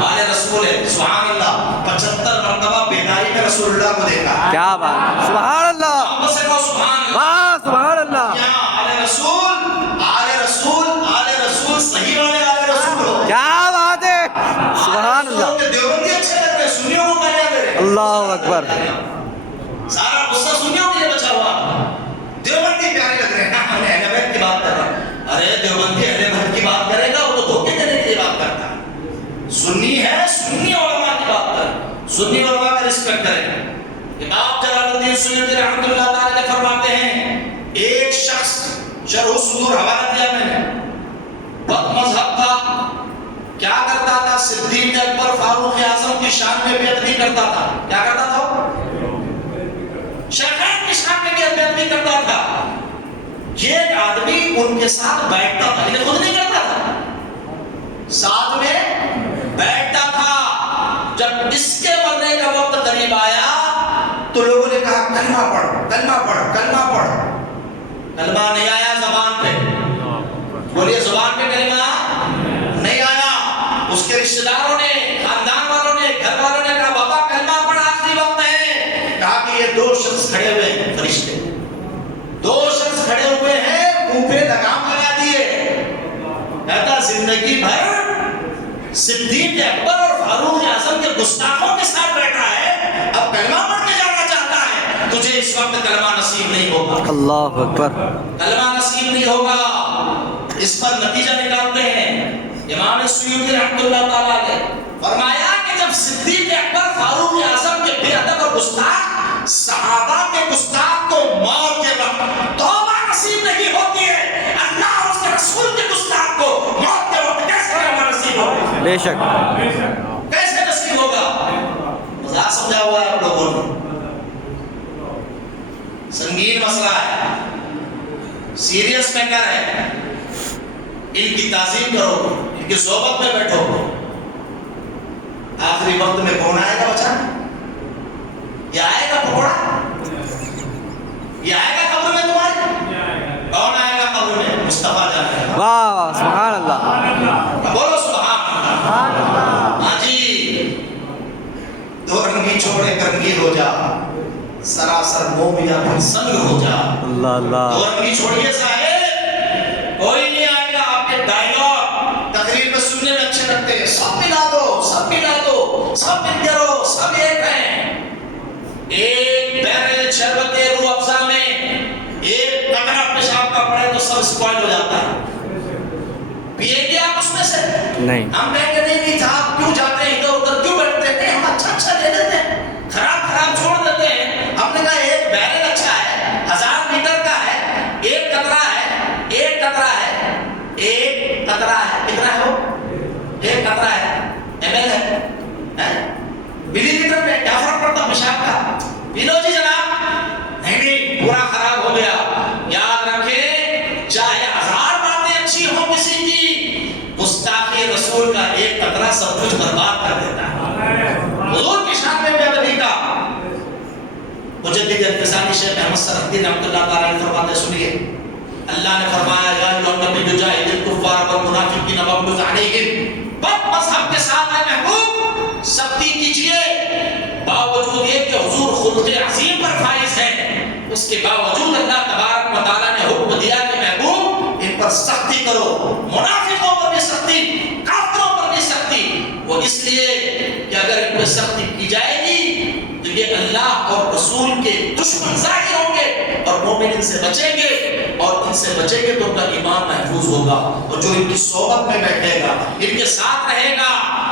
آل رسول ہے. سبحان اللہ. 75 مرتبہ بیداری میں رسول اللہ کو دیکھا. کیا بات، سبحان اللہ. ہم بس کہو سبحان اللہ. واہ، سبحان اللہ. یہاں آل رسول، آل رسول، آل رسول، صحیح والے آل رسول ہو. کیا بات ہے، سبحان اللہ. دیوبندی اچھے لگتے ہیں، سنیوں کو گالیاں دے رہے. اللہ اکبر. سارا غصہ سنیوں کے لیے بچا ہوا. دیوبندی پیارے لگ رہے ہیں، ہم اہل بیت کی بات کر رہے ہیں. ارے دیوبندی اہل بیت کی بات کرے گا وہ تو دھوکے دینے کے لیے بات کرتا ہے. سنی ہے، سنی علماء کی بات کرے، سنی علماء کا رسپیکٹ کرے. امام جلال الدین سیوطی رحمۃ اللہ تعالی نے فرماتے ہیں ایک شخص، شرح الصدور حوالہ دیا میں نے، بد مذہب تھا. کیا کرتا تھا؟ صدیق اکبر فاروق اعظم کی شان میں بے ادبی کرتا تھا. کیا کرتا تھا؟ شیخین کی شان میں بے ادبی کرتا تھا. یہ ایک آدمی ان کے ساتھ بیٹھتا تھا، لیکن خود نہیں کرتا تھا، ساتھ میں بیٹھتا تھا. جب اس کے مرنے کا وقت قریب آیا تو لوگوں نے کہا کلمہ پڑھ، کلمہ پڑھ، کلمہ پڑھ. کلمہ نہیں آیا زبان پہ. بولیے زبان پہ کلمہ نہیں آیا. اس کے رشتہ داروں نے، خاندان والوں نے، گھر والوں نے کہا بابا کلمہ پڑھ، آخری وقت ہے. کہا کہ یہ 2 شخص کھڑے ہوئے ہیں، فرشتے 2 شخص کھڑے ہوئے ہیں، منہ پہ لگام لگا دیے. کہتا زندگی بھر صدیق اکبر اور فاروق اعظم کے گستاخوں کے ساتھ بیٹھا ہے، اب کلمہ پڑھ کے جانا چاہتا ہے. تجھے اس وقت کلمہ نصیب نہیں ہوگا. اللہ اکبر. کلمہ نصیب نہیں ہوگا. اس پر نتیجہ نکالتے ہیں امام سیوطی رحمۃ اللہ تعالیٰ نے فرمایا کہ جب صدیق اکبر فاروق اعظم کے بے ادب اور گستاخ صحابہ کے گستاخ کو موت کے وقت توبہ نصیب نہیں ہوتی ہے، اللہ اور اس کے رسول کے گستاخ کو موت کے وقت کیسے توبہ نصیب ہوگی؟ بے شک. کیسے نصیب ہوگا؟ مزاق سمجھا ہوا ہے آپ لوگوں نے. سنگین مسئلہ ہے، سیریس میٹر ہے. ان کی تعظیم کرو، ان کی صحبت میں بیٹھو. آخری وقت میں کون آئے گا بچانے؟ یہ آئے گا پکوڑا؟ یہ آئے گا قبر میں تمہارے؟ کون آئے گا قبر میں؟ مصطفیٰ جانے گا. واہ واہ، سبحان اللہ. بولو رنگی چھوڑ ایک رنگی ہو جا، سراسر موم یا پھر سنگ ہو جا۔ اللہ اللہ، دو رنگی چھوڑیے صاحب، کوئی نہیں آئے گا آپ کے ڈائلاگ تقریر میں سننے میں اچھے لگتے ہیں، سب ملا دو، سب ملا دو، سب مل کے رہو، سب ایک ہیں۔ ایک بحر شربت روح افزا میں ایک قطرہ پیشاب کا پڑے تو سب اسپوائل ہو جاتا ہے۔ پیئیں گے آپ اس میں سے؟ نہیں۔ ہم کہیں گے نہیں تھا، آپ کیوں جاتے ہیں ادھر ادھر کیوں بیٹھتے ہیں؟ نہیں، ہم اچھا اچھا لے لیتے ہیں، خراب خراب چھوڑ دیتے ہیں۔ ہم نے کہا ایک بیرل اچھا ہے، 1000 لیٹر کا ہے، ایک قطرہ ہے، ایک قطرہ ہے، ایک قطرہ ہے، کتنا ہے وہ؟ ایک قطرہ ہے، ایم ایل ہے، ملی لیٹر میں کیا فرق پڑتا پیشاب کا؟ پی لو جی جناب۔ نہیں، پورا خراب ہو گیا۔ یاد رکھیں، چاہے 1000 باتیں اچھی ہوں کسی کی، گستاخی رسول کا ایک قطرہ سب کچھ برباد کر دیتا ہے۔ حضور کی شان میں بے کا مجدد انتظامی شیخ احمد سرخدی رحمۃ اللہ تعالیٰ نے فرماتے سنیے، اللہ نے فرمایا یا ایھا النبی جاہد الکفار والمنافقین واغلظ علیہم، بد مذہب کے ساتھ اے محبوب سختی کیجئے، باوجود یہ کہ حضور خلق عظیم پر فائز ہیں، اس کے باوجود اللہ تبارک و تعالیٰ نے حکم دیا کہ محبوب ان پر سختی کرو، منافقوں پر بھی سختی، کافروں پر بھی سختی۔ وہ اس لیے کہ اگر ان پر سختی کی جائے گی تو یہ اللہ اور رسول کے دشمن ظاہر ہوں گے اور مومن ان سے بچیں گے، اور ان سے بچیں گے تو ان کا ایمان محفوظ ہوگا، اور جو ان کی صحبت میں بیٹھے گا، ان کے ساتھ رہے گا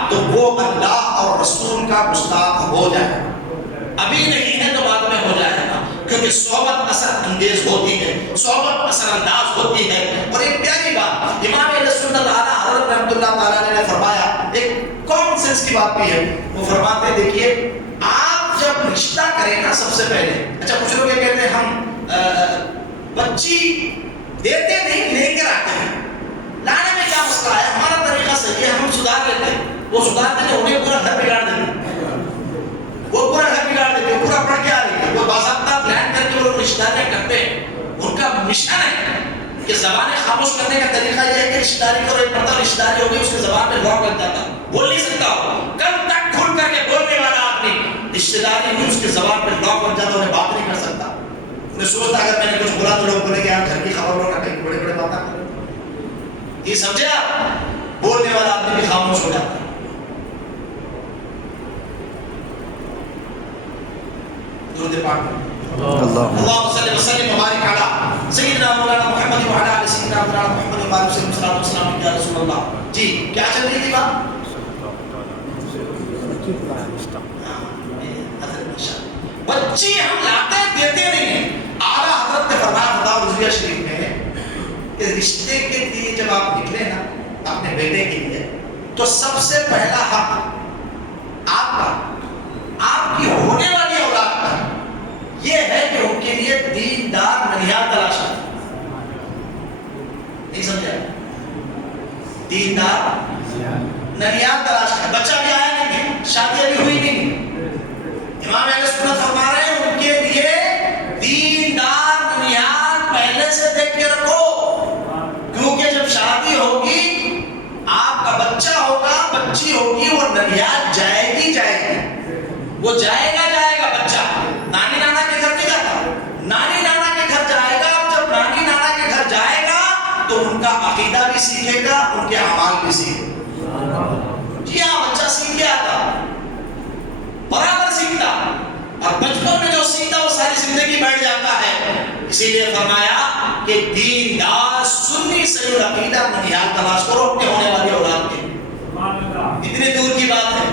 تو وہ اللہ اور رسول کا گستاخ ہو جائے گا۔ ابھی نہیں ہے تو بعد میں ہو جائے گا، کیونکہ صحبت اثر انگیز ہوتی ہے، صحبت اثر انداز ہوتی ہے۔ اور ایک پیاری بات امام اہل سنت اعلیٰ حضرت رحمۃ اللہ تعالیٰ نے فرمایا، ایک کامن سینس کی بات بھی ہے، وہ فرماتے ہیں دیکھیے آپ جب رشتہ کریں نا سب سے پہلے، اچھا کچھ لوگ یہ کہتے ہیں ہم بچی دیتے نہیں لے کر آتے ہیں، لانے میں کیا مسئلہ ہے، ہمارا طریقہ صحیح ہے، ہم سدھار لیتے ہیں، وہ سدھارتے ہیں انہیں پورا گھر بگاڑ دیتے ہیں، وہ پورا گھر بگاڑ دیتے ہیں، پورا پڑھ کے آ رہی ہے، وہ باضابطہ پلان کر کے وہ رشتہ داریاں کرتے ہیں، ان کا مشن ہے کہ زبانیں خاموش کرنے کا طریقہ یہ ہے کہ رشتہ داری کرو، ایک پتہ رشتہ داری ہوگی اس کے زبان میں لاک لگ جاتا بول نہیں سکتا ہو، کل تک کھل کر کے بولنے والا آدمی رشتہ داری ہوئی اس کے زبان پہ لاک لگ جاتا، انہیں بات نہیں کر سکتا، انہیں سوچتا اگر میں نے کچھ بولا تو لوگ بولیں گے یار گھر کی خبر لوگ کہیں بڑے بڑے باتیں کریں، یہ سمجھے آپ، بولنے والا آدمی بھی خاموش ہو جاتا ہے۔ درود پاک اللهم صل وسلم وبارك على سيدنا مولانا محمد وعلى ال سيدنا مولانا محمد وعلى اله وصحبه وسلم يا رسول اللہ۔ جی کیا چل رہی تھی بات؟ بچی ہم لاتے دیتے نہیں ہیں۔ اعلیٰ حضرت نے فرمایا فتاوی رضویہ شریف میں کہ رشتے کے لیے جب آپ نکلے نا اپنے بیٹے کے لیے تو سب سے پہلا حق آپ کا، آپ کی ہونے والی اولاد کا یہ ہے کہ ان کے لیے دیندار ننھیال تلاش کریں۔ نہیں سمجھا؟ دیندار ننھیال تلاش کریں، بچہ بھی آیا نہیں، شادی ابھی ہوئی نہیں، امام اہل سنت فرما رہے ہیں ان کے لیے دیندار ننھیال پہلے سے دیکھ کے رکھو، کیونکہ جب شادی ہوگی آپ کا بچہ ہوگا، بچی ہوگی، وہ ننھیال جائے گی، وہ جائے گا بچہ، نانی نانا کے گھر نہیں جاتا، نانی نانا کے گھر جائے گا۔ جب نانی نانا کے گھر جائے گا تو ان کا عقیدہ بھی سیکھے گا، ان کے اعمال بھی سیکھے گا۔ جی ہاں، بچہ سیکھ کے آتا، برابر سیکھتا، اور بچپن میں جو سیکھتا وہ ساری زندگی بیٹھ جاتا ہے۔ اسی لیے فرمایا کہ دیندار سنی صحیح العقیدہ ننھیال تلاش کرو اپنے ہونے والی اولاد کے۔ اتنی دور کی بات ہے،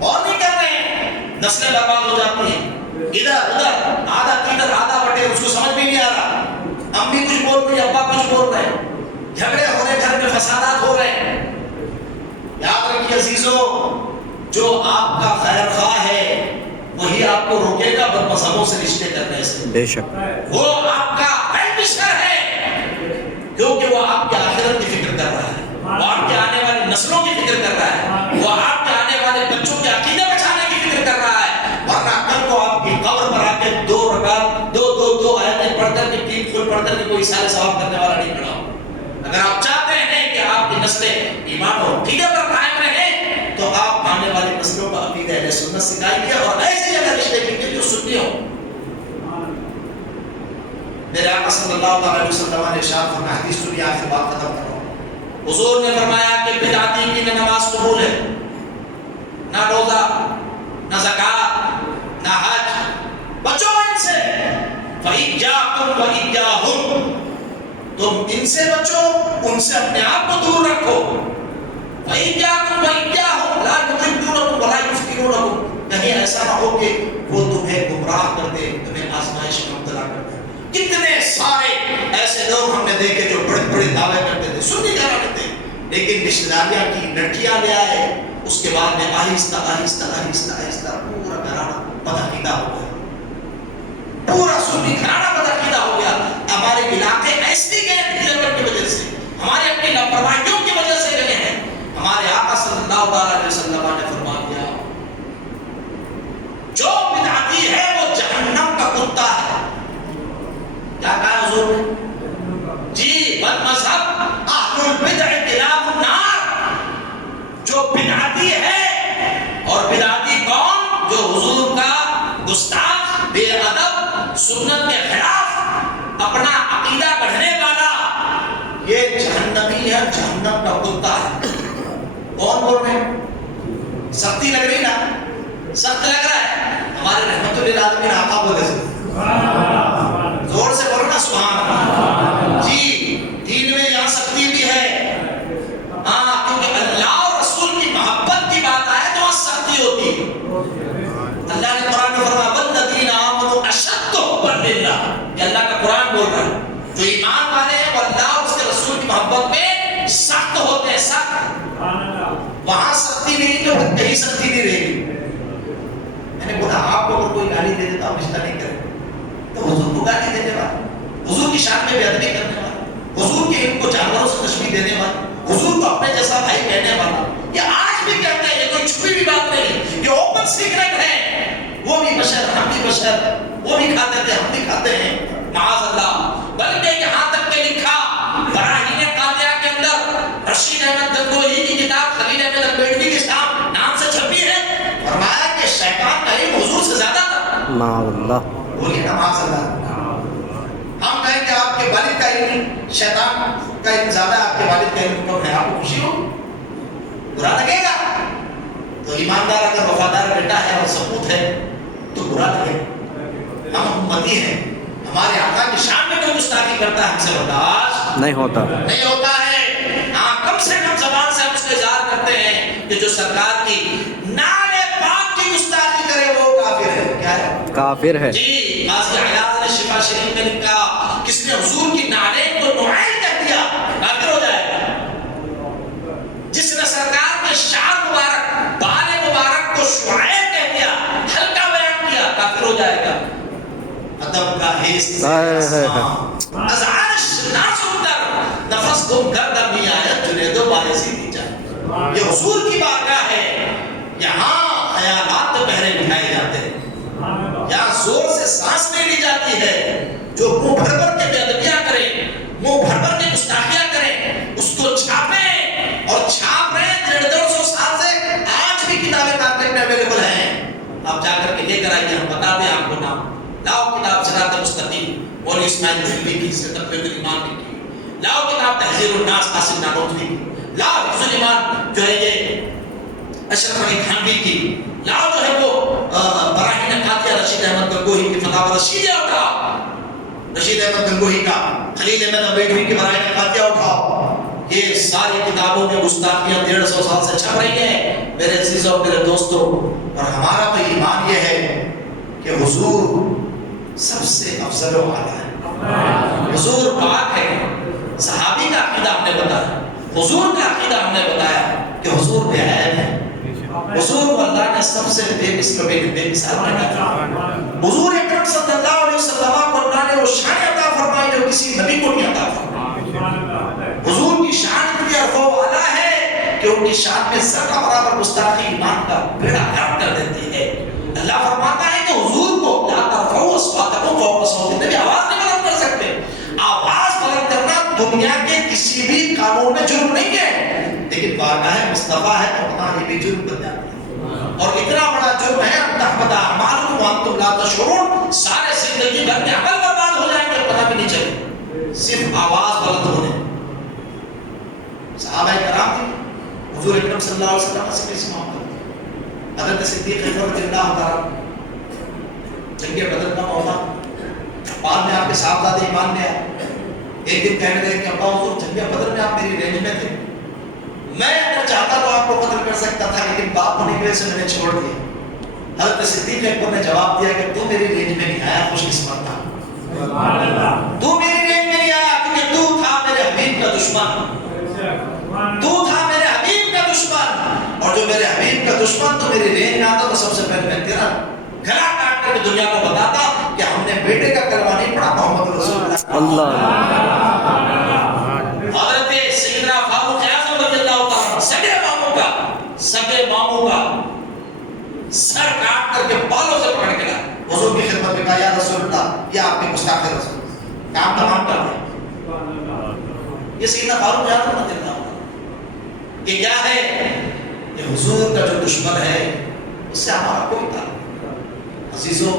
اور نہیں کر رہے ہیں، نسلیں برباد ہو جاتی ہیں، ادھر ادھر آدھا ادھر آدھا بٹے، اس کو سمجھ بھی نہیں آ رہا، امی کچھ بول رہی، ابا کچھ بول رہے ہیں، جھگڑے ہو رہے، گھر میں فسادات ہو رہے ہیں۔ یاد رکھیے عزیزو، جو آپ کا خیر خواہ ہے وہی آپ کو روکے گا بد مذہبوں سے رشتے کرنے سے، بے شک، وہ آپ کا ویل وشر ہے، کیونکہ وہ آپ کی آخرت کی فکر کر رہا ہے، وہ آپ کے آنے والی نسلوں کی فکر کر رہا ہے، وہ آپ کے آنے والے بچوں کے عقیدے بچانے کی فکر کر رہا ہے، ورنہ کل کو آپ کی قبر پر آ کے 2 رکعت 2 آیتیں پڑھ کر کے 3 پھول پڑھ کر کے کوئی سارے ثواب کرنے والا نہیں کھڑا ہو۔ اگر آپ چاہتے ہیں کہ آپ کی نسلیں ایمان اور عقیدے پر قائم رہیں تو آپ آنے والی نسلوں کا عقیدہ اہل سنت سکھائیے، اور ایسے سنیے ہو میرے آقا صلی اللہ علیہ وسلم نے ارشاد فرمایا، حدیث سنیے، آخر بات ختم کر رہا ہوں۔ حضور نے فرمایا کہ بدعتی کی نہ نماز قبول ہے، نہ روزہ، نہ زکات، نہ حج، بچو ان سے۔ فَإِيَّاكُمْ وَإِيَّاهُمْ، تم ان سے بچو، ان سے اپنے آپ کو دور رکھو۔ وَإِيَّاكُمْ وَإِيَّاهُمْ لَا يُضِلُّونَكُمْ وَلَا يُفْتِنُونَكُمْ، کہیں ایسا نہ ہو کہ وہ تمہیں گمراہ کر دے، تمہیں آزمائش میں مبتلا کر دے۔ کتنے سارے ایسے لوگ ہم نے دیکھے جو بڑے بڑے دعوے کرتے تھے، سنی گھرانے تھے، لیکن رشتہ داریاں کی لڑکیاں لے آئے، اس کے بعد میں آہستہ آہستہ آہستہ آہستہ پورا گھرانہ بدعقیدہ ہو گیا، پورا سنی گھرانہ بدعقیدہ ہو گیا۔ ہمارے علاقے ایسے گئے کی وجہ سے، ہمارے اپنی لاپرواہیوں کی وجہ سے گئے ہیں۔ ہمارے آقا صلی اللہ علیہ وسلم نے فرما دیا، جو بدعتی ہے وہ جہنم کا کتا ہے۔ کیا کہا حضور نے؟ جی، والمذہب اہل البدع کلاب النار، جو بدعتی ہے، اور بدعتی کون؟ جو حضور کا گستاخ، بے ادب، سنت کے خلاف اپنا عقیدہ گڑھنے والا، یہ جہنمی ہے، جہنم کا کتا ہے۔ کون بول رہے ہیں؟ سختی لگ رہی نا؟ سخت لگ رہا ہے؟ ہمارے رحمت للعالمین آقا بولے سے زور سے بولو نا سبحان اللہ۔ جی، دین میں یہاں سختی بھی ہے، ہاں، کیونکہ اللہ اور رسول کی محبت کی بات آئے تو وہاں سختی ہوتی ہے۔ اللہ نے قرآن میں فرمایا والذین آمنوا اشد حبا للہ، یہ اللہ کا قرآن بول رہا ہے، جو ایمان والے ہیں وہ اللہ اور اس کے رسول کی محبت میں سخت ہوتے ہیں، سخت۔ وہاں سختی نہیں تو کہیں سختی نہیں رہے گی۔ میں نے بولا آپ کو اگر کوئی گالی دے دیتا ہم رشتہ نہیں کریں، تو حضور کو گالی دینے والا، حضور کی شان میں بے ادبی کرنے والا، حضور کے علم کو جانوروں سے تشبیہ دینے والا، حضور کو اپنے جیسا بھائی کہنے والا، یہ آج بھی کہتا ہے، یہ کوئی چھپی بھی بات نہیں، یہ اوپن سیکرٹ ہے۔ وہ بھی بشر، ہم بھی بشر، وہ بھی کھاتے تھے، ہم بھی کھاتے ہیں، معاذ اللہ۔ بلکہ یہاں تک کہ لکھا براہین قاطعہ کے اندر رشید احمد گنگوہی کی کتاب خلیل احمد البیڑوی کے نام سے چھپی ہے، فرمایا کہ شیطان کا علم حضور سے زیادہ تھا۔ معاذ اللہ، بولیے نا معاذ اللہ۔ ہم کہیں کہ آپ کے والد کا علم شیطان کا علم زیادہ ہے، آپ کے والد کا علم کم ہے، آپ کو خوشی ہو؟ برا لگے گا؟ تو ایماندار اگر وفادار بیٹا ہے اور ثبوت ہے تو برا لگے گا۔ ہم امتی ہیں، ہمارے آقا کی شان میں کوئی گستاخی کرتا ہے ہم سے برداشت نہیں ہوتا، نہیں ہوتا ہے۔ ہاں، کم سے کم زبان سے ہم اس کو اظہار کرتے ہیں کہ جو سرکار کی نعل پاک کی گستاخی کرے وہ کافر ہے۔ کیا ہے؟ کافر ہے۔ جی، قاضی عیاض نے شفا شریف میں لکھا، کس نے حضور کی نعلین کو نعیل کہہ دیا کافر ہو جائے گا۔ جس نے سرکار کے شعر مبارک، بال مبارک کو شعیر کہہ دیا، ہلکا بیان کیا، کافر ہو جائے گا۔ ادب کا حیث سے آسمان، از عرش ناس اتر، نفس گم کر نبی آیت جنید و بایزید جائے۔ یہ حضور کی بارگاہ ہے، یہاں خیالات پہرے بٹھائے جاتے ہیں، یہاں زور سے سانس نہیں لی جاتی ہے۔ جو منہ بھر بھر کے بے ادبیاں کرے، منہ بھر بھر کے گستاخیاں کرے، اس کو چھاپیں، اور چھاپ رہے ہیں 150 سال سے، آج بھی کتابیں مارکیٹ میں اویلیبل ہیں، آپ جا کر کے لے کر آئیے، ہم بتا دیں آپ کو نام۔ لاؤ کتاب صراط مستقیم، مولوی اسماعیل دہلوی کی، سے تقریب الایمان کی، لاؤ کتاب تہذیب الناس قاسم نانوتوی کی، لاؤ حفظ الایمان جو ہے یہ اشرف علی تھانوی کی، لاؤ جو ہے وہ براہین قاطعہ رشید احمد گنگوہی کی فتاوی رشیدہ اٹھاؤ، رشید احمد گنگوہی کا، خلیل احمد البیڑوی کی براہین قاطعہ اٹھاؤ۔ یہ ساری کتابوں میں گستاخیاں 150 سال سے چھپ رہی ہیں میرے عزیزوں، میرے دوستوں، اور ہمارا تو ایمان یہ ہے کہ حضور سب سے افضل و اعلیٰ ہے، حضور پاک ہے۔ صحابی کا عقیدہ ہم نے بتایا، حضور کا عقیدہ ہم نے بتایا کہ حضور بے عیب ہے، حضور کو اللہ نے سب سے بے مثل بے مثال بنایا۔ حضور اکرم صلی اللہ علیہ وسلم کو اللہ نے وہ شان عطا فرمائی جو کسی نبی کو نہیں عطا فرمائی۔ حضور کی شان اتنی عرفہ و اعلیٰ ہے کہ ان کی شان میں ذرہ برابر گستاخی ایمان کا بیڑا غرق کر دیتی ہے۔ اللہ فرماتا ہے کہ حضور کو لا ترفعوا اصواتکم فوق صوت النبی، آواز نہیں بلند کر سکتے۔ آواز بلند کرنا دنیا کے کسی بھی قانون میں جرم نہیں ہے، لیکن بارگاہ مصطفیٰ ہے تو وہاں یہ بھی جرم بن جاتا ہے، اور اتنا بڑا جرم ہے ان تحبط اعمالکم وانتم وانتم لا تشعرون، سارے زندگی بھر میں عمل برباد ہو جائیں گے، پتہ بھی نہیں چلے، صرف آواز بلند ہونے۔ صحابہ کرام تھے، حضور اکرم صلی اللہ علیہ وسلم سے کیسی محبت تھی۔ حضرت صدیق اکبر رضی اللہ تعالیٰ جنگ بدر کا موقع، بعد میں آپ کے صاحبزادے ایمان میں آئے، ایک دن کہنے لگے کہ ابا حضور جنگ بدر میں آپ میری رینج میں تھے، میں اگر چاہتا تو آپ کو قتل کر سکتا تھا، لیکن باپ ہونے کی وجہ سے میں نے چھوڑ دیا۔ حضرت صدیق اکبر نے جواب دیا کہ تو میری رینج میں نہیں آیا، خوش قسمت تھا، تو میری رینج میں نہیں آیا کیونکہ تو تھا میرے حبیب کا دشمن، تو تھا میرے حبیب کا دشمن، اور جو میرے حبیب کا دشمن تو میری رینج میں آتا تو سب سے پہلے میں تیرا گلا کاٹ کر دنیا کو بتاتا کہ ہم نے بیٹے کا کلمہ نہیں پڑھا، محمد رسول اللہ۔ حضرت سیدنا فاروق اعظم رضی اللہ تعالیٰ سگے ماموں کا سر کاٹ کر کے بالوں سے پکڑ کے لایا، حضور کی خدمت میں کہا یا رسول اللہ یہ آپ کے گستاخ رسول کام تمام کر دیں۔ یہ سیدنا فاروق اعظم رضی اللہ تعالیٰ کہ کیا ہے کہ حضور کا جو دشمن ہے اس سے ہمارا کوئی تعلق۔ عزیزوں،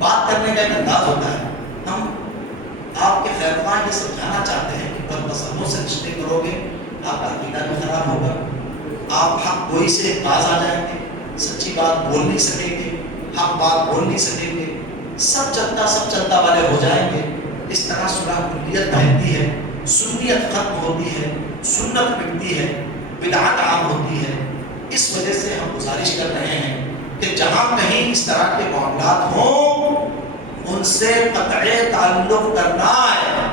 بات کرنے کا ایک انداز ہوتا ہے، ہم آپ کے خیر خواہ یہ سمجھانا چاہتے ہیں کہ بد مذہبوں سے رشتے کرو گے آپ کا عقیدہ بھی خراب ہوگا، آپ حق گوئی سے باز آ جائیں گے، سچی بات بول نہیں سکیں گے، حق بات بول نہیں سکیں گے، سب چلتا والے ہو جائیں گے۔ اس طرح صلح کلیت بہتتی ہے، سنیت ختم ہوتی ہے، سنت مٹتی ہے، بدعت عام ہوتی ہے۔ اس وجہ سے ہم گزارش کر رہے ہیں کہ جہاں کہیں اس طرح کے معاملات ہوں ان سے قطع تعلق کرنا ہے،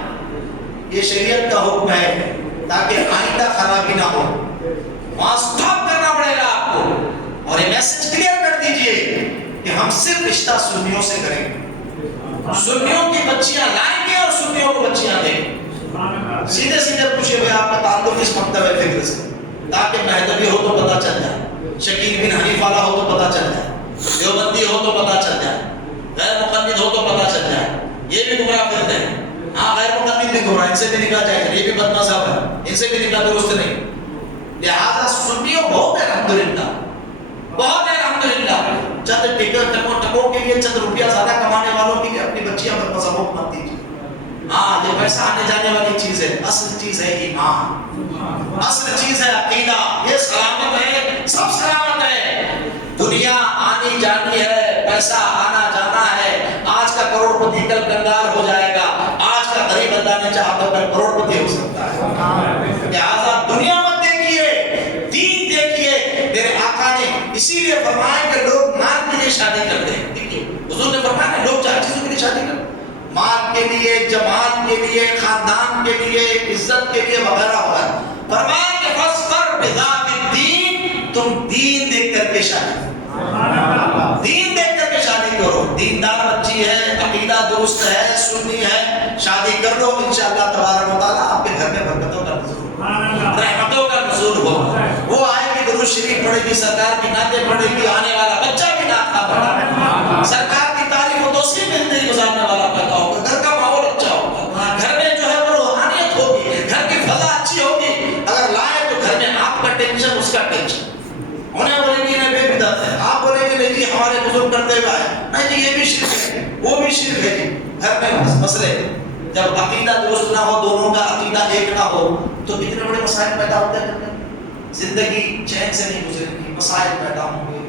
یہ شریعت کا حکم ہے تاکہ آئندہ خرابی نہ ہو، وہاں سٹاپ کرنا پڑے گا آپ کو، اور یہ میسج کلیئر کر دیجئے کہ ہم صرف رشتہ سنیوں سے کریں گے، سنیوں کی بچیاں لائیں گے اور سنیوں کو بچیاں دیں گے۔ سیدھے پوچھے ہوئے آپ کا تعلق اس مکتب فکر سے، تاکہ مہدوی ہو تو پتہ چل جائے، شکیل بن حنیف والا ہو تو پتہ چل جائے، دیوبندی ہو تو پتہ چل جائے، غیر مقلد ہو تو پتہ چل جائے، یہ بھی گمراہ کرتے ہیں۔ ہاں غیر مقلد بھی گمراہ، ان سے بھی نکاح جائز، یہ بھی بد مذہب ہے، ان سے بھی نکاح درست نہیں۔ لہذا سنیوں بہت ہے الحمدللہ، بہت ہے الحمدللہ، چند ٹکوں کے لیے چند روپیہ زیادہ کمانے والوں کی اپنی بچیاں بد مذہبوں کو مت دیجیے۔ ہاں یہ پیسہ آنے جانے والی چیز ہے، اصل چیز ہے ایمان، اصل چیز ہے عقیدہ، یہ سلامت ہے، سب سلامت ہے۔ دنیا آنی جانی ہے، پیسہ آنا جانا ہے، آج کا کروڑ پتی کل کنگال ہو جائے گا، آج کا غریب اللہ نے چاہا تو کل کروڑ پتی ہو سکتا ہے۔ لہٰذا دنیا مت دیکھیے، دین دیکھیے۔ میرے آقا نے اسی لیے فرمایا کہ لوگ مال کے لیے شادی کرتے ہیں، دیکھیے حضور نے فرمایا لوگ چار چیزوں کے لیے شادی کرتے ہیں، مال کے لیے، جمال کے لیے، خاندان کے لیے، عزت کے لیے وغیرہ وغیرہ۔ فرمایا کہ فاصبر بذات الدین، تم دین دیکھ کر کے شادی کرو، دین دیکھ کر کے شادی کرو، دیندار بچی ہے، عقیدہ درست ہے، سنی ہے، شادی کر لو، انشاءاللہ تبارک و تعالیٰ آپ کے گھر میں برکتوں کا نزول ہوگا، رحمتوں کا نزول ہوگا۔ وہ آئے گی درود شریف پڑھے گی، سرکار کی نعتیں پڑھے گی، آنے والا بچہ بھی نعت کا پڑھے گا، سرکار کی تعریف و توصیف میں زندگی گزارنے والا پیدا ہوگا، گھر کا ماحول اچھا ہوگا، گھر میں جو ہے وہ روحانیت ہوگی، گھر کی فضا اچھی ہوگی۔ اگر لائے تو گھر میں آپ کا ٹینشن اس کا ٹینشن، انہیں بولیں گے بے بدعت ہے، آپ بولیں گے نہیں جی ہمارے بزرگ کرتے ہوئے آئے، نہیں جی یہ بھی شرک ہے، وہ بھی شرک ہے جی۔ گھر میں مسئلے جب عقیدہ درست نہ ہو، دونوں کا عقیدہ ایک نہ ہو تو کتنے بڑے مسائل پیدا ہوتے ہیں، زندگی چین سے نہیں گزرے گی، مسائل پیدا ہوں گے،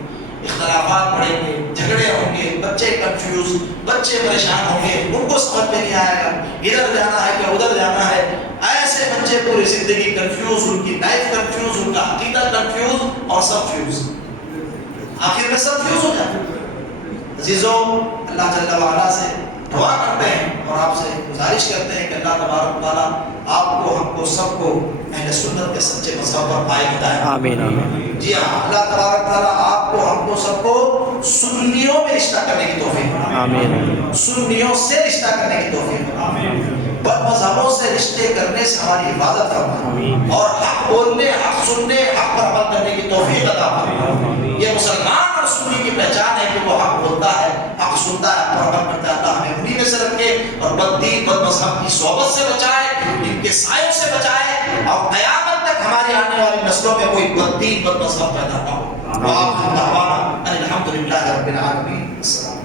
اختلافات بڑھیں گے، جھگڑے ہوں گے، بچے کنفیوز، بچے پریشان ہوں گے، ان کو سمجھ میں نہیں آئے گا ادھر جانا ہے کہ ادھر جانا ہے۔ ایسے بچے پوری زندگی کنفیوز، ان کی لائف کنفیوز، ان کا عقیدہ کنفیوز اور سب فیوز، آخر میں سب فیوز ہو جاتے ہیں۔ عزیزوں، اللہ جل وعلا سے دعا کرتے ہیں اور آپ سے گزارش کرتے ہیں کہ اللہ تبارک و تعالیٰ آپ کو، ہم کو، سب کو اہل سنت کے سچے مذہب پر قائم ہدایت۔ آمین آمین۔ جی ہاں، اللہ تبارک و تعالیٰ آپ کو، ہم کو، سب کو سنیوں میں رشتہ کرنے کی توفیق، آمین، سنیوں سے رشتہ کرنے کی توفیق، بد مذہبوں سے رشتے کرنے سے ہماری حفاظت فرما، اور حق بولنے، حق سننے، حق پر عمل کرنے کی توفیق عطا فرما۔ یہ مسلمان اور سنی کی پہچان ہے کہ وہ حق بولتا ہے، حق سنتا ہے، حق پر عمل کرتا ہے۔ اللہ ہمیں انہی میں سے رکھے اور بد دین، بد مذہب کی صحبت سے بچائے، ان کے سایوں سے بچائے، اور قیامت تک ہماری آنے والی نسلوں میں کوئی بد دین، بد مذہب پیدا نہ ہو۔ وآخر دعوانا ان الحمد للہ رب العالمین۔ السلام